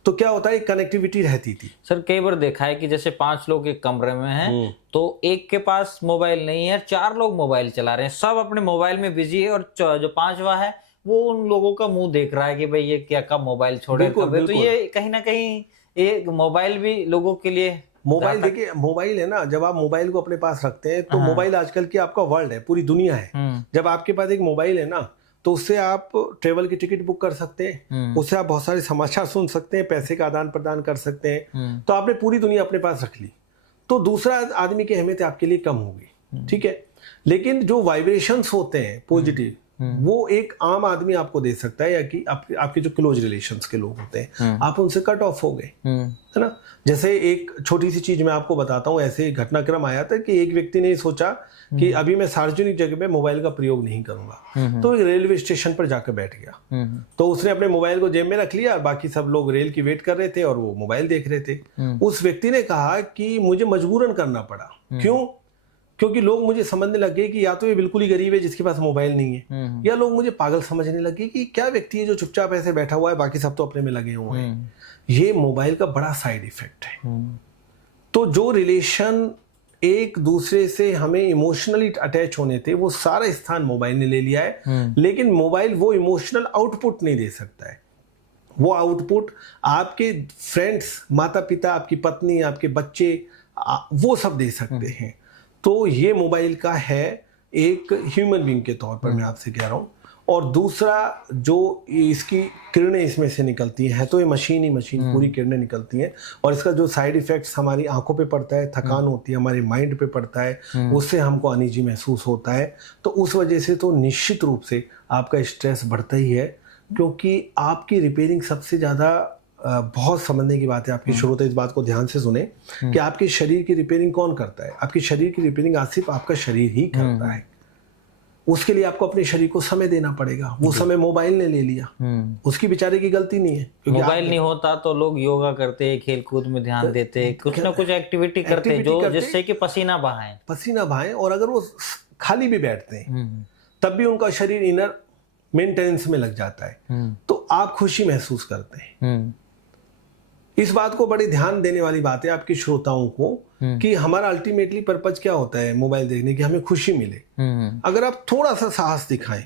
तो क्या होता है कनेक्टिविटी रहती थी। सर कई बार देखा है कि जैसे 5 लोग एक कमरे में हैं, तो एक के पास मोबाइल नहीं है, 4 लोग मोबाइल चला रहे हैं, सब अपने मोबाइल में बिजी है, और जो 5वां है वो उन लोगों का मुंह देख रहा है कि भाई ये क्या कब मोबाइल छोड़े कब। तो ये कहीं ना कहीं ये मोबाइल भी लोगों के लिए, मोबाइल देखिए, मोबाइल है ना, जब आप मोबाइल को अपने पास रखते हैं तो मोबाइल आजकल की आपका वर्ल्ड है, पूरी दुनिया है। जब आपके पास एक मोबाइल है ना, तो उससे आप ट्रेवल की टिकट बुक कर सकते हैं, उससे आप बहुत सारे समाचार सुन सकते हैं, पैसे का आदान प्रदान कर सकते हैं। तो आपने पूरी दुनिया अपने पास रख ली, तो दूसरा आदमी की अहमियत आपके लिए कम होगी, ठीक है। लेकिन जो वाइब्रेशंस होते हैं पॉजिटिव, वो एक आम आदमी आपको दे सकता है, या कि आपके जो क्लोज रिलेशंस के लोग होते हैं, आप उनसे कट ऑफ हो गए, है ना। जैसे एक छोटी सी चीज मैं आपको बताता हूँ, ऐसे घटनाक्रम आया था कि एक व्यक्ति ने सोचा कि अभी मैं सार्वजनिक जगह में मोबाइल का प्रयोग नहीं करूंगा, तो एक रेलवे स्टेशन पर जाकर बैठ गया। तो उसने अपने मोबाइल को जेब में रख लिया, बाकी सब लोग रेल की वेट कर रहे थे और वो मोबाइल देख रहे थे। उस व्यक्ति ने कहा कि मुझे मजबूरन करना पड़ा। क्यों? क्योंकि लोग मुझे समझने लगे कि या तो ये बिल्कुल ही गरीब है जिसके पास मोबाइल नहीं है, या लोग मुझे पागल समझने लगे कि क्या व्यक्ति है जो चुपचाप ऐसे बैठा हुआ है, बाकी सब तो अपने में लगे हुए हैं। ये मोबाइल का बड़ा साइड इफेक्ट है। तो जो रिलेशन एक दूसरे से हमें इमोशनली अटैच होने थे, वो सारा स्थान मोबाइल ने ले लिया है। लेकिन मोबाइल वो इमोशनल आउटपुट नहीं दे सकता है। वो आउटपुट आपके फ्रेंड्स, माता पिता, आपकी पत्नी, आपके बच्चे, वो सब दे सकते हैं। तो ये मोबाइल का है एक ह्यूमन बीइंग के तौर पर मैं आपसे कह रहा हूँ। और दूसरा जो इसकी किरणें इसमें से निकलती हैं, तो ये मशीन ही मशीन पूरी किरणें निकलती हैं, और इसका जो साइड इफेक्ट्स हमारी आंखों पे पड़ता है, थकान होती है, हमारे माइंड पे पड़ता है, उससे हमको अनईजी महसूस होता है। तो उस वजह से तो निश्चित रूप से आपका स्ट्रेस बढ़ता ही है, क्योंकि आपकी रिपेयरिंग सबसे ज़्यादा बहुत समझने की बात है। आपके श्रोता इस बात को ध्यान से सुने कि आपके शरीर की रिपेयरिंग कौन करता है। आपके शरीर की रिपेयरिंग आज सिर्फ आपका शरीर ही करता है। उसके लिए आपको अपने शरीर को समय देना पड़ेगा। वो समय मोबाइल ने ले लिया, उसकी बेचारे की गलती नहीं है, क्योंकि मोबाइल नहीं होता तो लोग योगा करते, खेल कूद में ध्यान देते, कुछ ना कुछ एक्टिविटी करते जो जिससे कि पसीना बहाएं। और अगर वो खाली भी बैठते हैं तब भी उनका शरीर इनर मेंटेनेंस में लग जाता है, तो आप खुशी महसूस करते हैं। इस बात को बड़े ध्यान देने वाली बात है आपके श्रोताओं को कि हमारा अल्टीमेटली पर्पज क्या होता है मोबाइल देखने की, हमें खुशी मिले। अगर आप थोड़ा सा साहस दिखाएं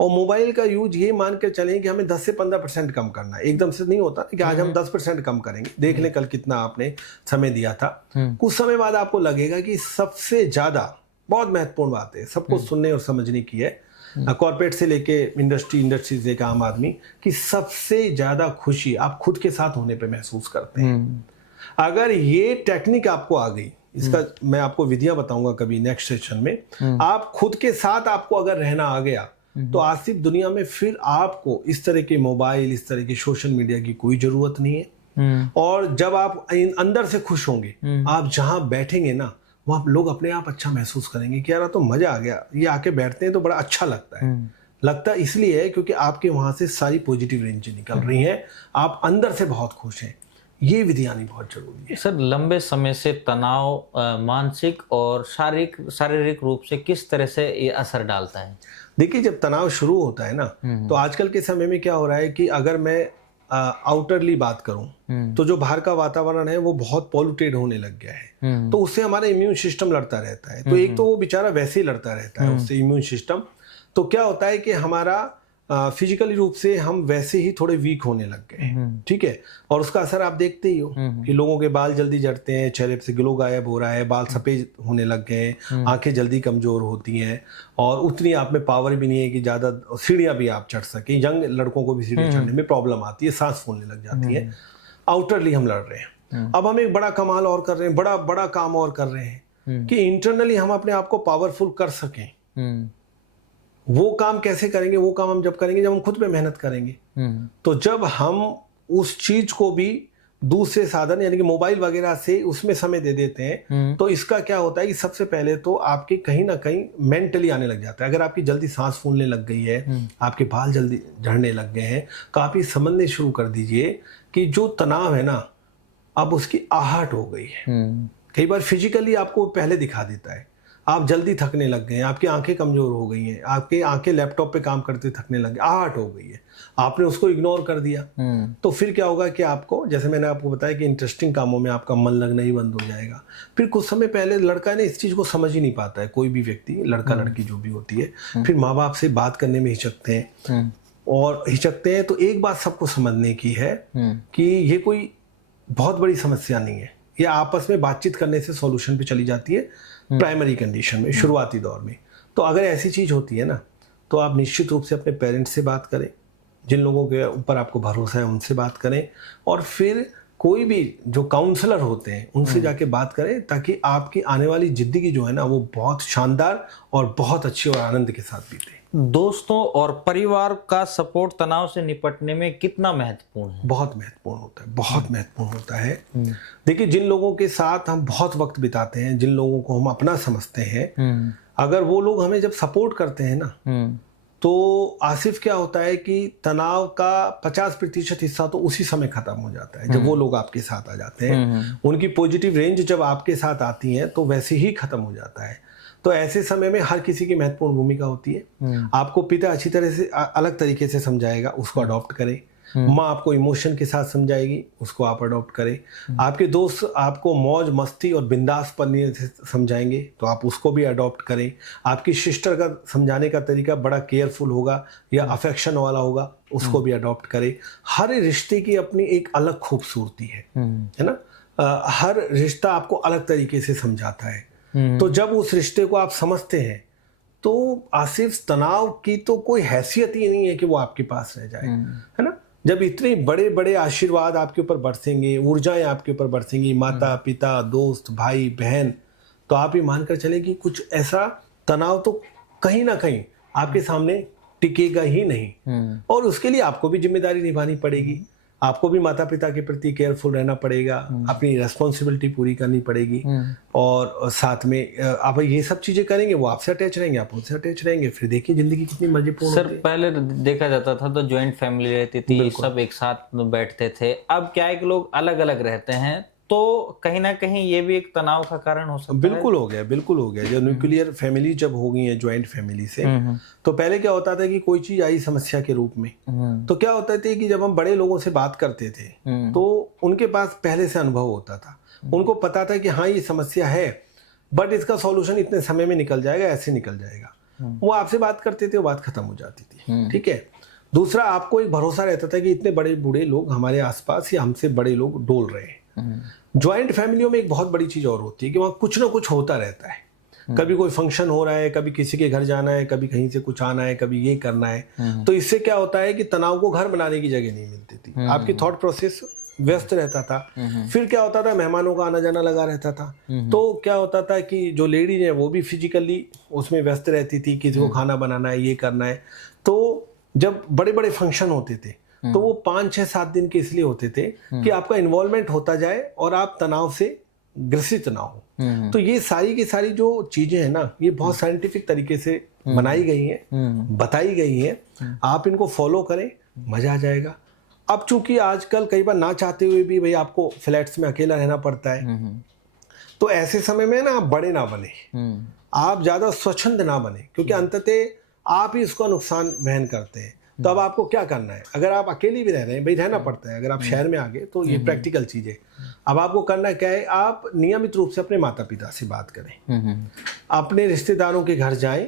और मोबाइल का यूज ये मान कर चलें कि हमें 10 से 15% कम करना है, एकदम से नहीं होता कि आज हम 10% कम करेंगे, देख लें कल कितना आपने समय दिया था। कुछ समय बाद आपको लगेगा कि सबसे ज्यादा, बहुत महत्वपूर्ण बात है, सबको सुनने और समझने की है, कॉर्पोरेट से लेके इंडस्ट्री से लेकर आम आदमी, कि सबसे ज्यादा खुशी आप खुद के साथ होने पे महसूस करते हैं। अगर ये टेक्निक आपको आ गई, इसका मैं आपको विधियां बताऊंगा कभी नेक्स्ट सेशन में, आप खुद के साथ आपको अगर रहना आ गया, तो आसिफ दुनिया में फिर आपको इस तरह के मोबाइल, इस तरह के सोशल मीडिया की कोई जरूरत नहीं है। और जब आप अंदर से खुश होंगे, आप जहां बैठेंगे ना, वहाँ लोग अपने आप अच्छा महसूस करेंगे कि यार तो मजा आ गया, ये आके बैठते हैं तो बड़ा अच्छा लगता है। लगता इसलिए है क्योंकि आपके वहां से सारी पॉजिटिव रेंज निकल रही हैं, आप अंदर से बहुत खुश हैं। ये विधि आनी बहुत जरूरी है। सर, लंबे समय से तनाव मानसिक और शारीरिक रूप से किस तरह से ये असर डालता है? देखिए, जब तनाव शुरू होता है ना, तो आजकल के समय में क्या हो रहा है कि अगर मैं आउटरली बात करूं तो जो बाहर का वातावरण है वो बहुत पॉल्यूटेड होने लग गया है, तो उससे हमारा इम्यून सिस्टम लड़ता रहता है। तो एक तो वो बेचारा वैसे ही लड़ता रहता है उससे इम्यून सिस्टम, तो क्या होता है कि हमारा फिजिकली रूप से हम वैसे ही थोड़े वीक होने लग गए हैं, ठीक है। और उसका असर आप देखते ही हो कि लोगों के बाल जल्दी झड़ते हैं, चेहरे से ग्लो गायब हो रहा है, बाल सफेद होने लग गए हैं, आंखें जल्दी कमजोर होती हैं, और उतनी आप में पावर भी नहीं है कि ज़्यादा सीढ़ियाँ भी आप चढ़ सकें। यंग लड़कों को भी सीढ़ियाँ चढ़ने में प्रॉब्लम आती है, सांस फूलने लग जाती है। आउटरली हम लड़ रहे हैं। अब हम एक बड़ा कमाल और कर रहे हैं, बड़ा बड़ा काम और कर रहे हैं कि इंटरनली हम अपने आप को पावरफुल कर सकें। वो काम कैसे करेंगे? वो काम हम जब करेंगे जब हम खुद पे मेहनत करेंगे। तो जब हम उस चीज को भी दूसरे साधन यानी कि मोबाइल वगैरह से उसमें समय दे देते हैं, तो इसका क्या होता है कि सबसे पहले तो आपके कहीं ना कहीं मेंटली आने लग जाता है। अगर आपकी जल्दी सांस फूलने लग गई है, आपके बाल जल्दी झड़ने लग गए हैं, तो आप ये समझने शुरू कर दीजिए कि जो तनाव है ना, अब उसकी आहट हो गई है। कई बार फिजिकली आपको पहले दिखा देता है, आप जल्दी थकने लग गए हैं, आपकी आंखें कमजोर हो गई हैं, आपकी आंखें लैपटॉप पे काम करते थकने लग गए, आहट हो गई है, आपने उसको इग्नोर कर दिया। तो फिर क्या होगा कि आपको, जैसे मैंने आपको बताया कि इंटरेस्टिंग कामों में आपका मन लगना ही बंद हो जाएगा। फिर कुछ समय पहले लड़का ने इस चीज को समझ ही नहीं पाता है, कोई भी व्यक्ति, लड़का लड़की जो भी होती है, फिर माँ बाप से बात करने में हिचकते हैं, और हिचकते हैं तो एक बात सबको समझने की है कि ये कोई बहुत बड़ी समस्या नहीं है, ये आपस में बातचीत करने से सॉल्यूशन पे चली जाती है प्राइमरी कंडीशन में, शुरुआती दौर में। तो अगर ऐसी चीज होती है ना, तो आप निश्चित रूप से अपने पेरेंट्स से बात करें, जिन लोगों के ऊपर आपको भरोसा है उनसे बात करें, और फिर कोई भी जो काउंसलर होते हैं उनसे जाके बात करें, ताकि आपकी आने वाली जिंदगी जो है ना वो बहुत शानदार और बहुत अच्छी और आनंद के साथ बीते। दोस्तों और परिवार का सपोर्ट तनाव से निपटने में कितना महत्वपूर्ण है? बहुत महत्वपूर्ण होता है, बहुत महत्वपूर्ण होता है। देखिए, जिन लोगों के साथ हम बहुत वक्त बिताते हैं, जिन लोगों को हम अपना समझते हैं, अगर वो लोग हमें जब सपोर्ट करते हैं ना, तो आसिफ क्या होता है कि तनाव का 50% हिस्सा तो उसी समय खत्म हो जाता है जब वो लोग आपके साथ आ जाते हैं। उनकी पॉजिटिव रेंज जब आपके साथ आती है तो वैसे ही खत्म हो जाता है। तो ऐसे समय में हर किसी की महत्वपूर्ण भूमिका होती है। आपको पिता अच्छी तरह से अलग तरीके से समझाएगा, उसको अडॉप्ट करें। माँ आपको इमोशन के साथ समझाएगी, उसको आप अडॉप्ट करें। आपके दोस्त आपको मौज मस्ती और बिंदासपन से समझाएंगे, तो आप उसको भी अडॉप्ट करें। आपकी सिस्टर का समझाने का तरीका बड़ा केयरफुल होगा या अफेक्शन वाला होगा, उसको भी अडॉप्ट करें। हर रिश्ते की अपनी एक अलग खूबसूरती है ना। हर रिश्ता आपको अलग तरीके से समझाता है। तो जब उस रिश्ते को आप समझते हैं तो आसिफ, तनाव की तो कोई हैसियत ही नहीं है कि वो आपके पास रह जाए, है ना। जब इतने बड़े बड़े आशीर्वाद आपके ऊपर बरसेंगे, ऊर्जाएं आपके ऊपर बरसेंगी, माता पिता दोस्त भाई बहन, तो आप ये मानकर चले कि कुछ ऐसा तनाव तो कहीं ना कहीं आपके सामने टिकेगा ही नहीं। और उसके लिए आपको भी जिम्मेदारी निभानी पड़ेगी। आपको भी माता पिता के प्रति केयरफुल रहना पड़ेगा, अपनी रेस्पॉन्सिबिलिटी पूरी करनी पड़ेगी। और साथ में आप ये सब चीजें करेंगे, वो आपसे अटैच रहेंगे, आप उनसे अटैच रहेंगे, फिर देखिए जिंदगी कितनी मजेपूर्ण सर पहले देखा जाता था तो जॉइंट फैमिली रहती थी, सब एक साथ बैठते थे। अब क्या है कि लोग अलग अलग रहते हैं, तो कहीं ना कहीं ये भी एक तनाव का कारण हो सकता है। बिल्कुल हो गया, बिल्कुल हो गया। जो न्यूक्लियर फैमिली जब हो गई है ज्वाइंट फैमिली से, तो पहले क्या होता था कि कोई चीज आई समस्या के रूप में, तो क्या होता था कि जब हम बड़े लोगों से बात करते थे तो उनके पास पहले से अनुभव होता था। उनको पता था कि हाँ ये समस्या है, बट इसका सॉल्यूशन इतने समय में निकल जाएगा, ऐसे निकल जाएगा। वो आपसे बात करते थे, वो बात खत्म हो जाती थी। ठीक है। दूसरा, आपको एक भरोसा रहता था कि इतने बड़े बूढ़े लोग हमारे आसपास या हमसे बड़े लोग डोल रहे हैं। ज्वाइंट फैमिलियों में एक बहुत बड़ी चीज और होती है कि वहाँ कुछ ना कुछ होता रहता है। कभी कोई फंक्शन हो रहा है, कभी किसी के घर जाना है, कभी कहीं से कुछ आना है, कभी ये करना है। तो इससे क्या होता है कि तनाव को घर बनाने की जगह नहीं मिलती थी। आपकी थॉट प्रोसेस व्यस्त रहता था। फिर क्या होता था, मेहमानों का आना जाना लगा रहता था। तो क्या होता था कि जो लेडीज है वो भी फिजिकली उसमें व्यस्त रहती थी, किसी को खाना बनाना है, ये करना है। तो जब बड़े बड़े फंक्शन होते थे तो वो 5, 6, 7 दिन के इसलिए होते थे कि आपका इन्वॉल्वमेंट होता जाए और आप तनाव से ग्रसित ना हो। तो ये सारी की सारी जो चीजें हैं ना, ये बहुत साइंटिफिक तरीके से बनाई गई हैं, बताई गई हैं। आप इनको फॉलो करें, मजा आ जाएगा। अब चूंकि आजकल कई बार ना चाहते हुए भी भाई आपको फ्लैट्स में अकेला रहना पड़ता है, तो ऐसे समय में ना आप बड़े ना बने, आप ज्यादा स्वच्छंद ना बने, क्योंकि अंततः आप ही इसका नुकसान वहन करते हैं। तो अब आपको क्या करना है, अगर आप अकेले भी रह रहे हैं, भाई रहना पड़ता है, अगर आप शहर में आ गए तो ये प्रैक्टिकल चीज है। अब आपको करना क्या है, आप नियमित रूप से अपने माता पिता से बात करें, अपने रिश्तेदारों के घर जाएं,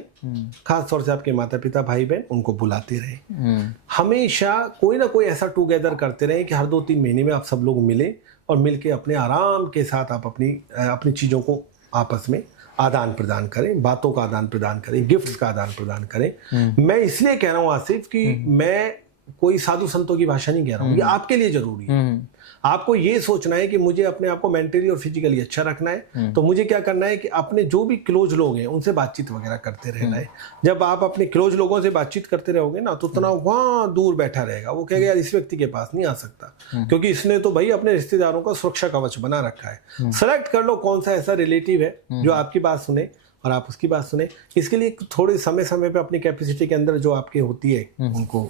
खास तौर से आपके माता पिता भाई बहन, उनको बुलाते रहें। हमेशा कोई ना कोई ऐसा टुगेदर करते रहें कि हर 2-3 महीने में आप सब लोग मिलें और मिलके अपने आराम के साथ आप अपनी चीजों को आपस में आदान प्रदान करें, बातों का आदान प्रदान करें, गिफ्ट्स का आदान प्रदान करें। मैं इसलिए कह रहा हूं आसिफ कि मैं कोई साधु संतों की भाषा नहीं कह रहा हूं, ये आपके लिए जरूरी है। आपको ये सोचना है कि मुझे अपने आप को मेंटली और फिजिकली अच्छा रखना है, तो मुझे क्या करना है कि अपने जो भी क्लोज लोग हैं उनसे बातचीत वगैरह करते रहना है। जब आप अपने क्लोज लोगों से बातचीत करते रहोगे ना, तो तनाव वहां दूर बैठा रहेगा। वो कहेगा यार इस व्यक्ति के पास नहीं आ सकता, क्योंकि इसने तो भाई अपने रिश्तेदारों का सुरक्षा कवच बना रखा है। सेलेक्ट कर लो कौन सा ऐसा रिलेटिव है जो आपकी बात सुने और आप उसकी बात सुने। इसके लिए थोड़े समय समय पे अपनी कैपेसिटी के अंदर जो आपके होती है उनको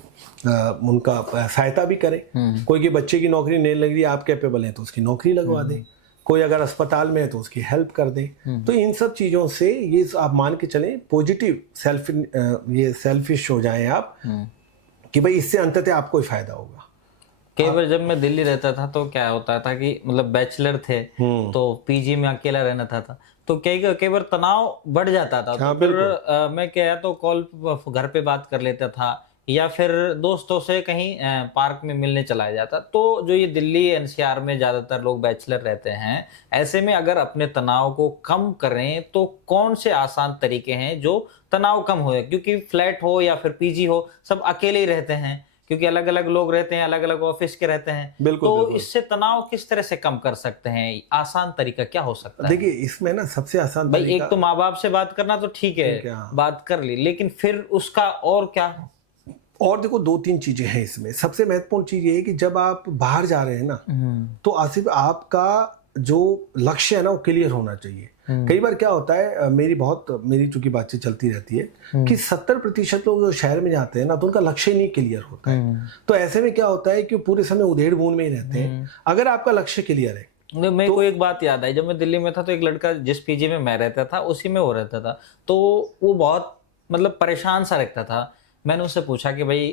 उनका सहायता भी करें। कोई के बच्चे की नौकरी नहीं लग रही, आप कैपेबल हैं तो उसकी नौकरी लगवा दें। कोई अगर अस्पताल में है तो उसकी हेल्प कर दें। तो इन सब चीज़ों से ये आप मान के चलें पॉजिटिव सेल्फिश हो जाएं आप कि भाई इससे अंततः आपको ही फायदा होगा। कई बार जब मैं दिल्ली रहता था तो क्या होता था कि मतलब बैचलर थे तो पीजी में अकेला रहना था तो कई बार तनाव बढ़ जाता था। हाँ, तो फिर मैं क्या तो कॉल घर पे बात कर लेता था या फिर दोस्तों से कहीं पार्क में मिलने चला जाता। तो जो ये दिल्ली एनसीआर में ज्यादातर लोग बैचलर रहते हैं, ऐसे में अगर अपने तनाव को कम करें तो कौन से आसान तरीके हैं जो तनाव कम हो? क्योंकि फ्लैट हो या फिर पीजी हो, सब अकेले ही रहते हैं, क्योंकि अलग अलग लोग रहते हैं, अलग अलग ऑफिस के रहते हैं। बिल्कुल, तो बिल्कुल। इससे तनाव किस तरह से कम कर सकते हैं? आसान तरीका क्या हो सकता है? देखिए इसमें ना सबसे आसान भाई तरीका, एक तो माँ बाप से बात करना तो ठीक है, हाँ। बात कर ली, लेकिन फिर उसका और क्या? और देखो 2-3 चीजें हैं इसमें। सबसे महत्वपूर्ण चीज ये है कि जब आप बाहर जा रहे हैं ना, तो आसिफ आपका जो लक्ष्य है ना वो क्लियर होना चाहिए। कई बार क्या होता है, मेरी चूंकि बातचीत चलती रहती है कि 70% लोग जो शहर में जाते हैं ना तो उनका लक्ष्य ही नहीं क्लियर होता है। तो ऐसे में क्या होता है कि पूरे समय उधेड़ बुन में ही रहते हैं। अगर आपका लक्ष्य क्लियर है मेरे को एक बात याद आई, जब मैं दिल्ली में था तो एक लड़का जिस पीजी में मैं रहता था उसी में वो रहता था, तो वो बहुत मतलब परेशान सा रहता था। मैंने उससे पूछा कि भाई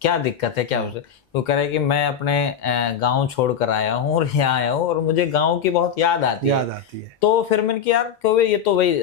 क्या दिक्कत है, क्या उसे, वो कह रहा है कि मैं अपने गांव छोड़ कर आया हूँ और यहाँ आया हूँ और मुझे गांव की बहुत याद आती है। तो फिर मैंने कहा यार क्यों, ये तो भाई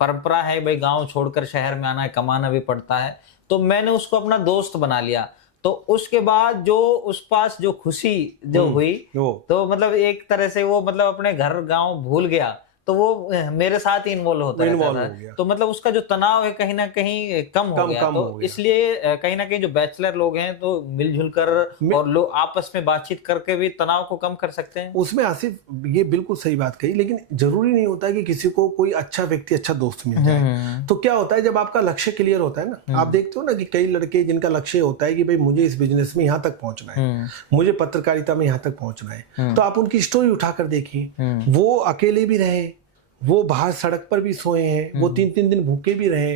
परंपरा है भाई, गांव छोड़कर शहर में आना है, कमाना भी पड़ता है। तो मैंने उसको अपना दोस्त बना लिया। तो उसके बाद जो उस पास जो खुशी जो हुई, तो मतलब एक तरह से वो मतलब अपने घर गांव भूल गया, तो वो मेरे साथ ही इन्वॉल्व होता रहता था। तो मतलब उसका जो तनाव है कहीं ना कहीं कम हो गया। तो इसलिए कहीं ना कहीं जो बैचलर लोग हैं तो मिलजुल कर और लोग आपस में बातचीत करके भी तनाव को कम कर सकते हैं। उसमें आसिफ ये बिल्कुल सही बात कही, लेकिन जरूरी नहीं होता है कि किसी को कोई अच्छा व्यक्ति, अच्छा दोस्त मिल जाए। तो क्या होता है जब आपका लक्ष्य क्लियर होता है ना, आप देखते हो ना कि कई लड़के जिनका लक्ष्य होता है कि भाई मुझे इस बिजनेस में यहाँ तक पहुंचना है, मुझे पत्रकारिता में यहाँ तक पहुंचना है, तो आप उनकी स्टोरी उठाकर देखिए। वो अकेले भी रहे, वो बाहर सड़क पर भी सोए हैं, वो 3-3 दिन भूखे भी रहे,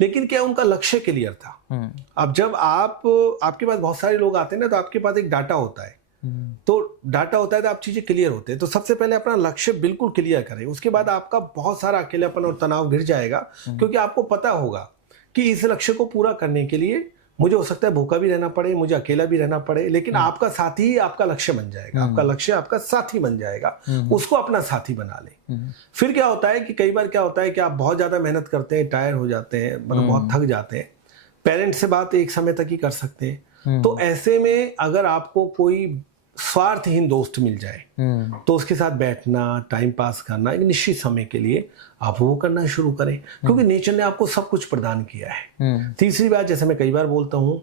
लेकिन क्या उनका लक्ष्य क्लियर था। अब जब आपके पास बहुत सारे लोग आते हैं ना, तो आपके पास एक डाटा होता है, तो डाटा होता है तो आप चीजें क्लियर होते हैं। तो सबसे पहले अपना लक्ष्य बिल्कुल क्लियर करें, उसके बाद आपका बहुत सारा अकेलापन और तनाव गिर जाएगा, क्योंकि आपको पता होगा कि इस लक्ष्य को पूरा करने के लिए मुझे हो सकता है भूखा भी रहना पड़े, मुझे अकेला भी रहना पड़े, लेकिन आपका साथी ही आपका लक्ष्य बन जाएगा, आपका लक्ष्य आपका साथी बन जाएगा, उसको अपना साथी बना ले। फिर क्या होता है कि कई बार क्या होता है कि आप बहुत ज्यादा मेहनत करते हैं, टायर हो जाते हैं, मतलब बहुत थक जाते हैं, पेरेंट्स से बात एक समय तक ही कर सकते हैं। तो ऐसे में अगर आपको कोई स्वार्थहीन दोस्त मिल जाए तो उसके साथ बैठना, टाइम पास करना एक निश्चित समय के लिए आप वो करना शुरू करें, क्योंकि नेचर ने आपको सब कुछ प्रदान किया है। तीसरी बात, जैसे मैं कई बार बोलता हूँ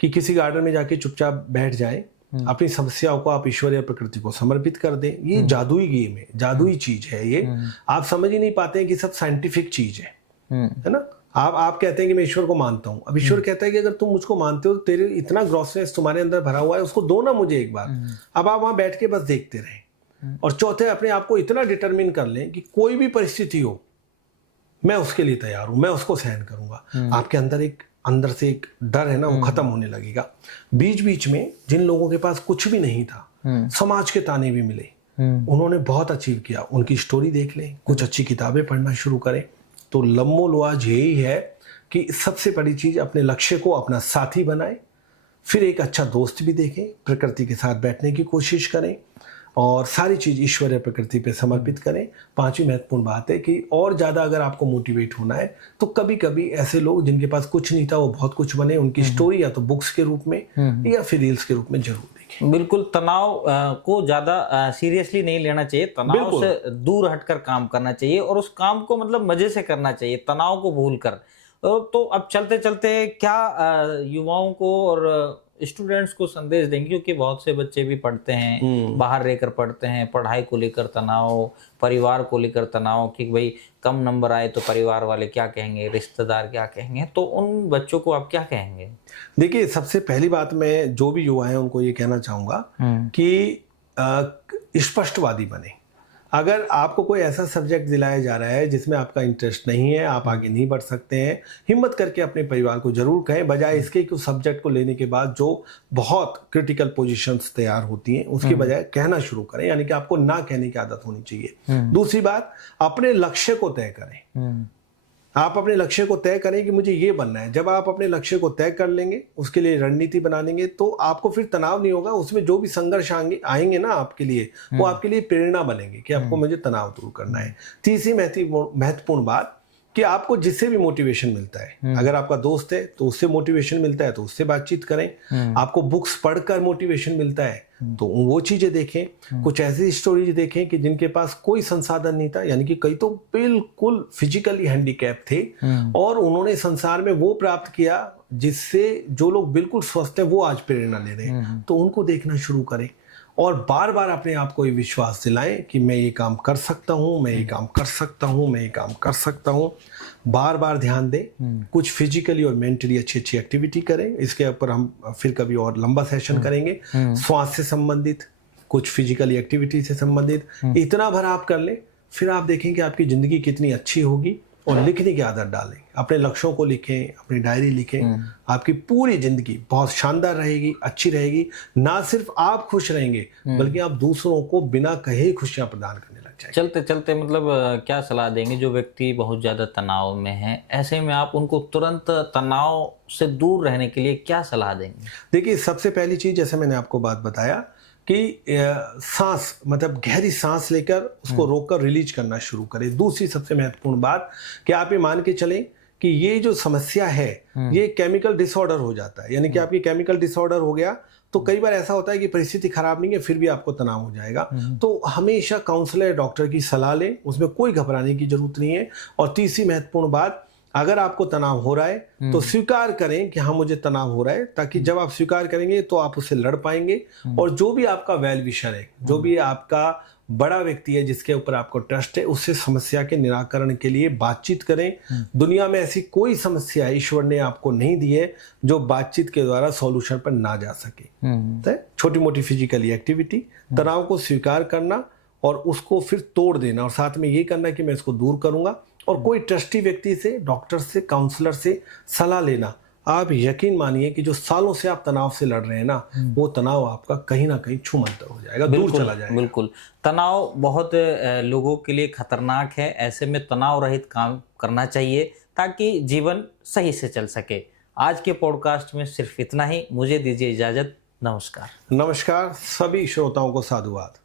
कि किसी गार्डन में जाके चुपचाप बैठ जाएं, अपनी समस्याओं को आप ईश्वर या प्रकृति को समर्पित कर दें। ये जादुई गेम है, जादुई चीज है ये। आप समझ ही नहीं पाते हैं कि सब साइंटिफिक चीज है ना। आप कहते हैं कि मैं ईश्वर को मानता हूं, अब ईश्वर कहता है कि अगर तुम मुझको मानते हो तो तेरे इतना ग्रॉसनेस तुम्हारे अंदर भरा हुआ है, उसको दो ना मुझे एक बार। अब आप वहां बैठ के बस देखते रहें। और चौथे, अपने आप को इतना डिटरमिन कर लें कि कोई भी परिस्थिति हो मैं उसके लिए तैयार हूं, मैं उसको सहन करूंगा। आपके अंदर से एक डर है ना, वो खत्म होने लगेगा। बीच बीच में जिन लोगों के पास कुछ भी नहीं था, समाज के ताने भी मिले, उन्होंने बहुत अचीव किया, उनकी स्टोरी देख लें, कुछ अच्छी किताबें पढ़ना शुरू करें। तो लम्बोलवाज यही है कि सबसे बड़ी चीज अपने लक्ष्य को अपना साथी बनाएं, फिर एक अच्छा दोस्त भी देखें, प्रकृति के साथ बैठने की कोशिश करें और सारी चीज ईश्वर या प्रकृति पे समर्पित करें। पांचवी महत्वपूर्ण बात है कि और ज्यादा अगर आपको मोटिवेट होना है तो कभी कभी ऐसे लोग जिनके पास कुछ नहीं था वो बहुत कुछ बने, उनकी स्टोरी या तो बुक्स के रूप में या फिर रील्स के रूप में जरूर देखें। बिल्कुल, तनाव को ज्यादा सीरियसली नहीं लेना चाहिए, तनाव से दूर हटकर काम करना चाहिए और उस काम को मतलब मजे से करना चाहिए, तनाव को भूल कर। तो अब चलते चलते क्या युवाओं को और स्टूडेंट्स को संदेश देंगे, क्योंकि बहुत से बच्चे भी पढ़ते हैं, बाहर रहकर पढ़ते हैं, पढ़ाई को लेकर तनाव, परिवार को लेकर तनाव कि भाई कम नंबर आए तो परिवार वाले क्या कहेंगे, रिश्तेदार क्या कहेंगे, तो उन बच्चों को आप क्या कहेंगे? देखिए, सबसे पहली बात मैं जो भी युवा हैं उनको ये कहना चाहूँगा कि स्पष्टवादी बने। अगर आपको कोई ऐसा सब्जेक्ट दिलाया जा रहा है जिसमें आपका इंटरेस्ट नहीं है, आप आगे नहीं बढ़ सकते हैं, हिम्मत करके अपने परिवार को जरूर कहें, बजाय इसके कि उस सब्जेक्ट को लेने के बाद जो बहुत क्रिटिकल पोजीशंस तैयार होती हैं उसके बजाय कहना शुरू करें, यानी कि आपको ना कहने की आदत होनी चाहिए। दूसरी बात, अपने लक्ष्य को तय करें। आप अपने लक्ष्य को तय करें कि मुझे ये बनना है। जब आप अपने लक्ष्य को तय कर लेंगे, उसके लिए रणनीति बना लेंगे, तो आपको फिर तनाव नहीं होगा। उसमें जो भी संघर्ष आएंगे ना आपके लिए, वो आपके लिए प्रेरणा बनेंगे कि आपको मुझे तनाव दूर करना है। तीसरी महत्वपूर्ण बात कि आपको जिससे भी मोटिवेशन मिलता है, अगर आपका दोस्त है तो उससे मोटिवेशन मिलता है तो उससे बातचीत करें। आपको बुक्स पढ़कर मोटिवेशन मिलता है तो वो चीजें देखें। कुछ ऐसी स्टोरीज देखें कि जिनके पास कोई संसाधन नहीं था, यानी कि कई तो बिल्कुल फिजिकली हैंडीकैप थे और उन्होंने संसार में वो प्राप्त किया जिससे जो लोग बिल्कुल स्वस्थ हैं वो आज प्रेरणा ले रहे हैं, तो उनको देखना शुरू करें और बार बार अपने आप को ये विश्वास दिलाएं कि मैं ये काम कर सकता हूँ, मैं ये काम कर सकता हूँ, मैं ये काम कर सकता हूँ। बार बार ध्यान दें, कुछ फिजिकली और मेंटली अच्छी अच्छी एक्टिविटी करें। इसके ऊपर हम फिर कभी और लंबा सेशन करेंगे। श्वास से संबंधित, कुछ फिजिकली एक्टिविटी से संबंधित, इतना भर आप कर लें, फिर आप देखें कि आपकी ज़िंदगी कितनी अच्छी होगी और लिखने की आदत डालें। अपने लक्ष्यों को लिखें, अपनी डायरी लिखें। आपकी पूरी जिंदगी बहुत शानदार रहेगी, अच्छी रहेगी। ना सिर्फ आप खुश रहेंगे बल्कि आप दूसरों को बिना कहे ही खुशियां प्रदान करने लग जाएंगे। चलते चलते मतलब क्या सलाह देंगे जो व्यक्ति बहुत ज़्यादा तनाव में है, ऐसे में आप उनको तुरंत तनाव से दूर रहने के लिए क्या सलाह देंगे? देखिए, सबसे पहली चीज़ जैसे मैंने आपको बात बताया कि सांस मतलब गहरी सांस लेकर उसको रोककर रिलीज करना शुरू करें। दूसरी सबसे महत्वपूर्ण बात कि आप ये मान के चलें कि ये जो समस्या है ये केमिकल डिसऑर्डर हो जाता है, यानी कि आपकी केमिकल डिसऑर्डर हो गया तो कई बार ऐसा होता है कि परिस्थिति खराब नहीं है फिर भी आपको तनाव हो जाएगा। तो हमेशा काउंसलर डॉक्टर की सलाह लें, उसमें कोई घबराने की जरूरत नहीं है। और तीसरी महत्वपूर्ण बात, अगर आपको तनाव हो रहा है तो स्वीकार करें कि हाँ मुझे तनाव हो रहा है, ताकि जब आप स्वीकार करेंगे तो आप उससे लड़ पाएंगे। और जो भी आपका वेल विशर है, जो भी आपका बड़ा व्यक्ति है जिसके ऊपर आपको ट्रस्ट है, उससे समस्या के निराकरण के लिए बातचीत करें। दुनिया में ऐसी कोई समस्या ईश्वर ने आपको नहीं दी है जो बातचीत के द्वारा सॉल्यूशन पर ना जा सके। तो छोटी मोटी फिजिकली एक्टिविटी, तनाव को स्वीकार करना और उसको फिर तोड़ देना, और साथ में ये करना कि मैं इसको दूर करूंगा। और कोई ट्रस्टी व्यक्ति से, डॉक्टर से, काउंसलर से सलाह लेना। आप यकीन मानिए कि जो सालों से आप तनाव से लड़ रहे हैं ना, वो तनाव आपका कहीं ना कहीं छूमंतर हो जाएगा, दूर चला जाएगा। बिल्कुल। तनाव बहुत लोगों के लिए खतरनाक है, ऐसे में तनाव रहित काम करना चाहिए ताकि जीवन सही से चल सके। आज के पॉडकास्ट में सिर्फ इतना ही। मुझे दीजिए इजाजत। नमस्कार। नमस्कार, सभी श्रोताओं को साधुवाद।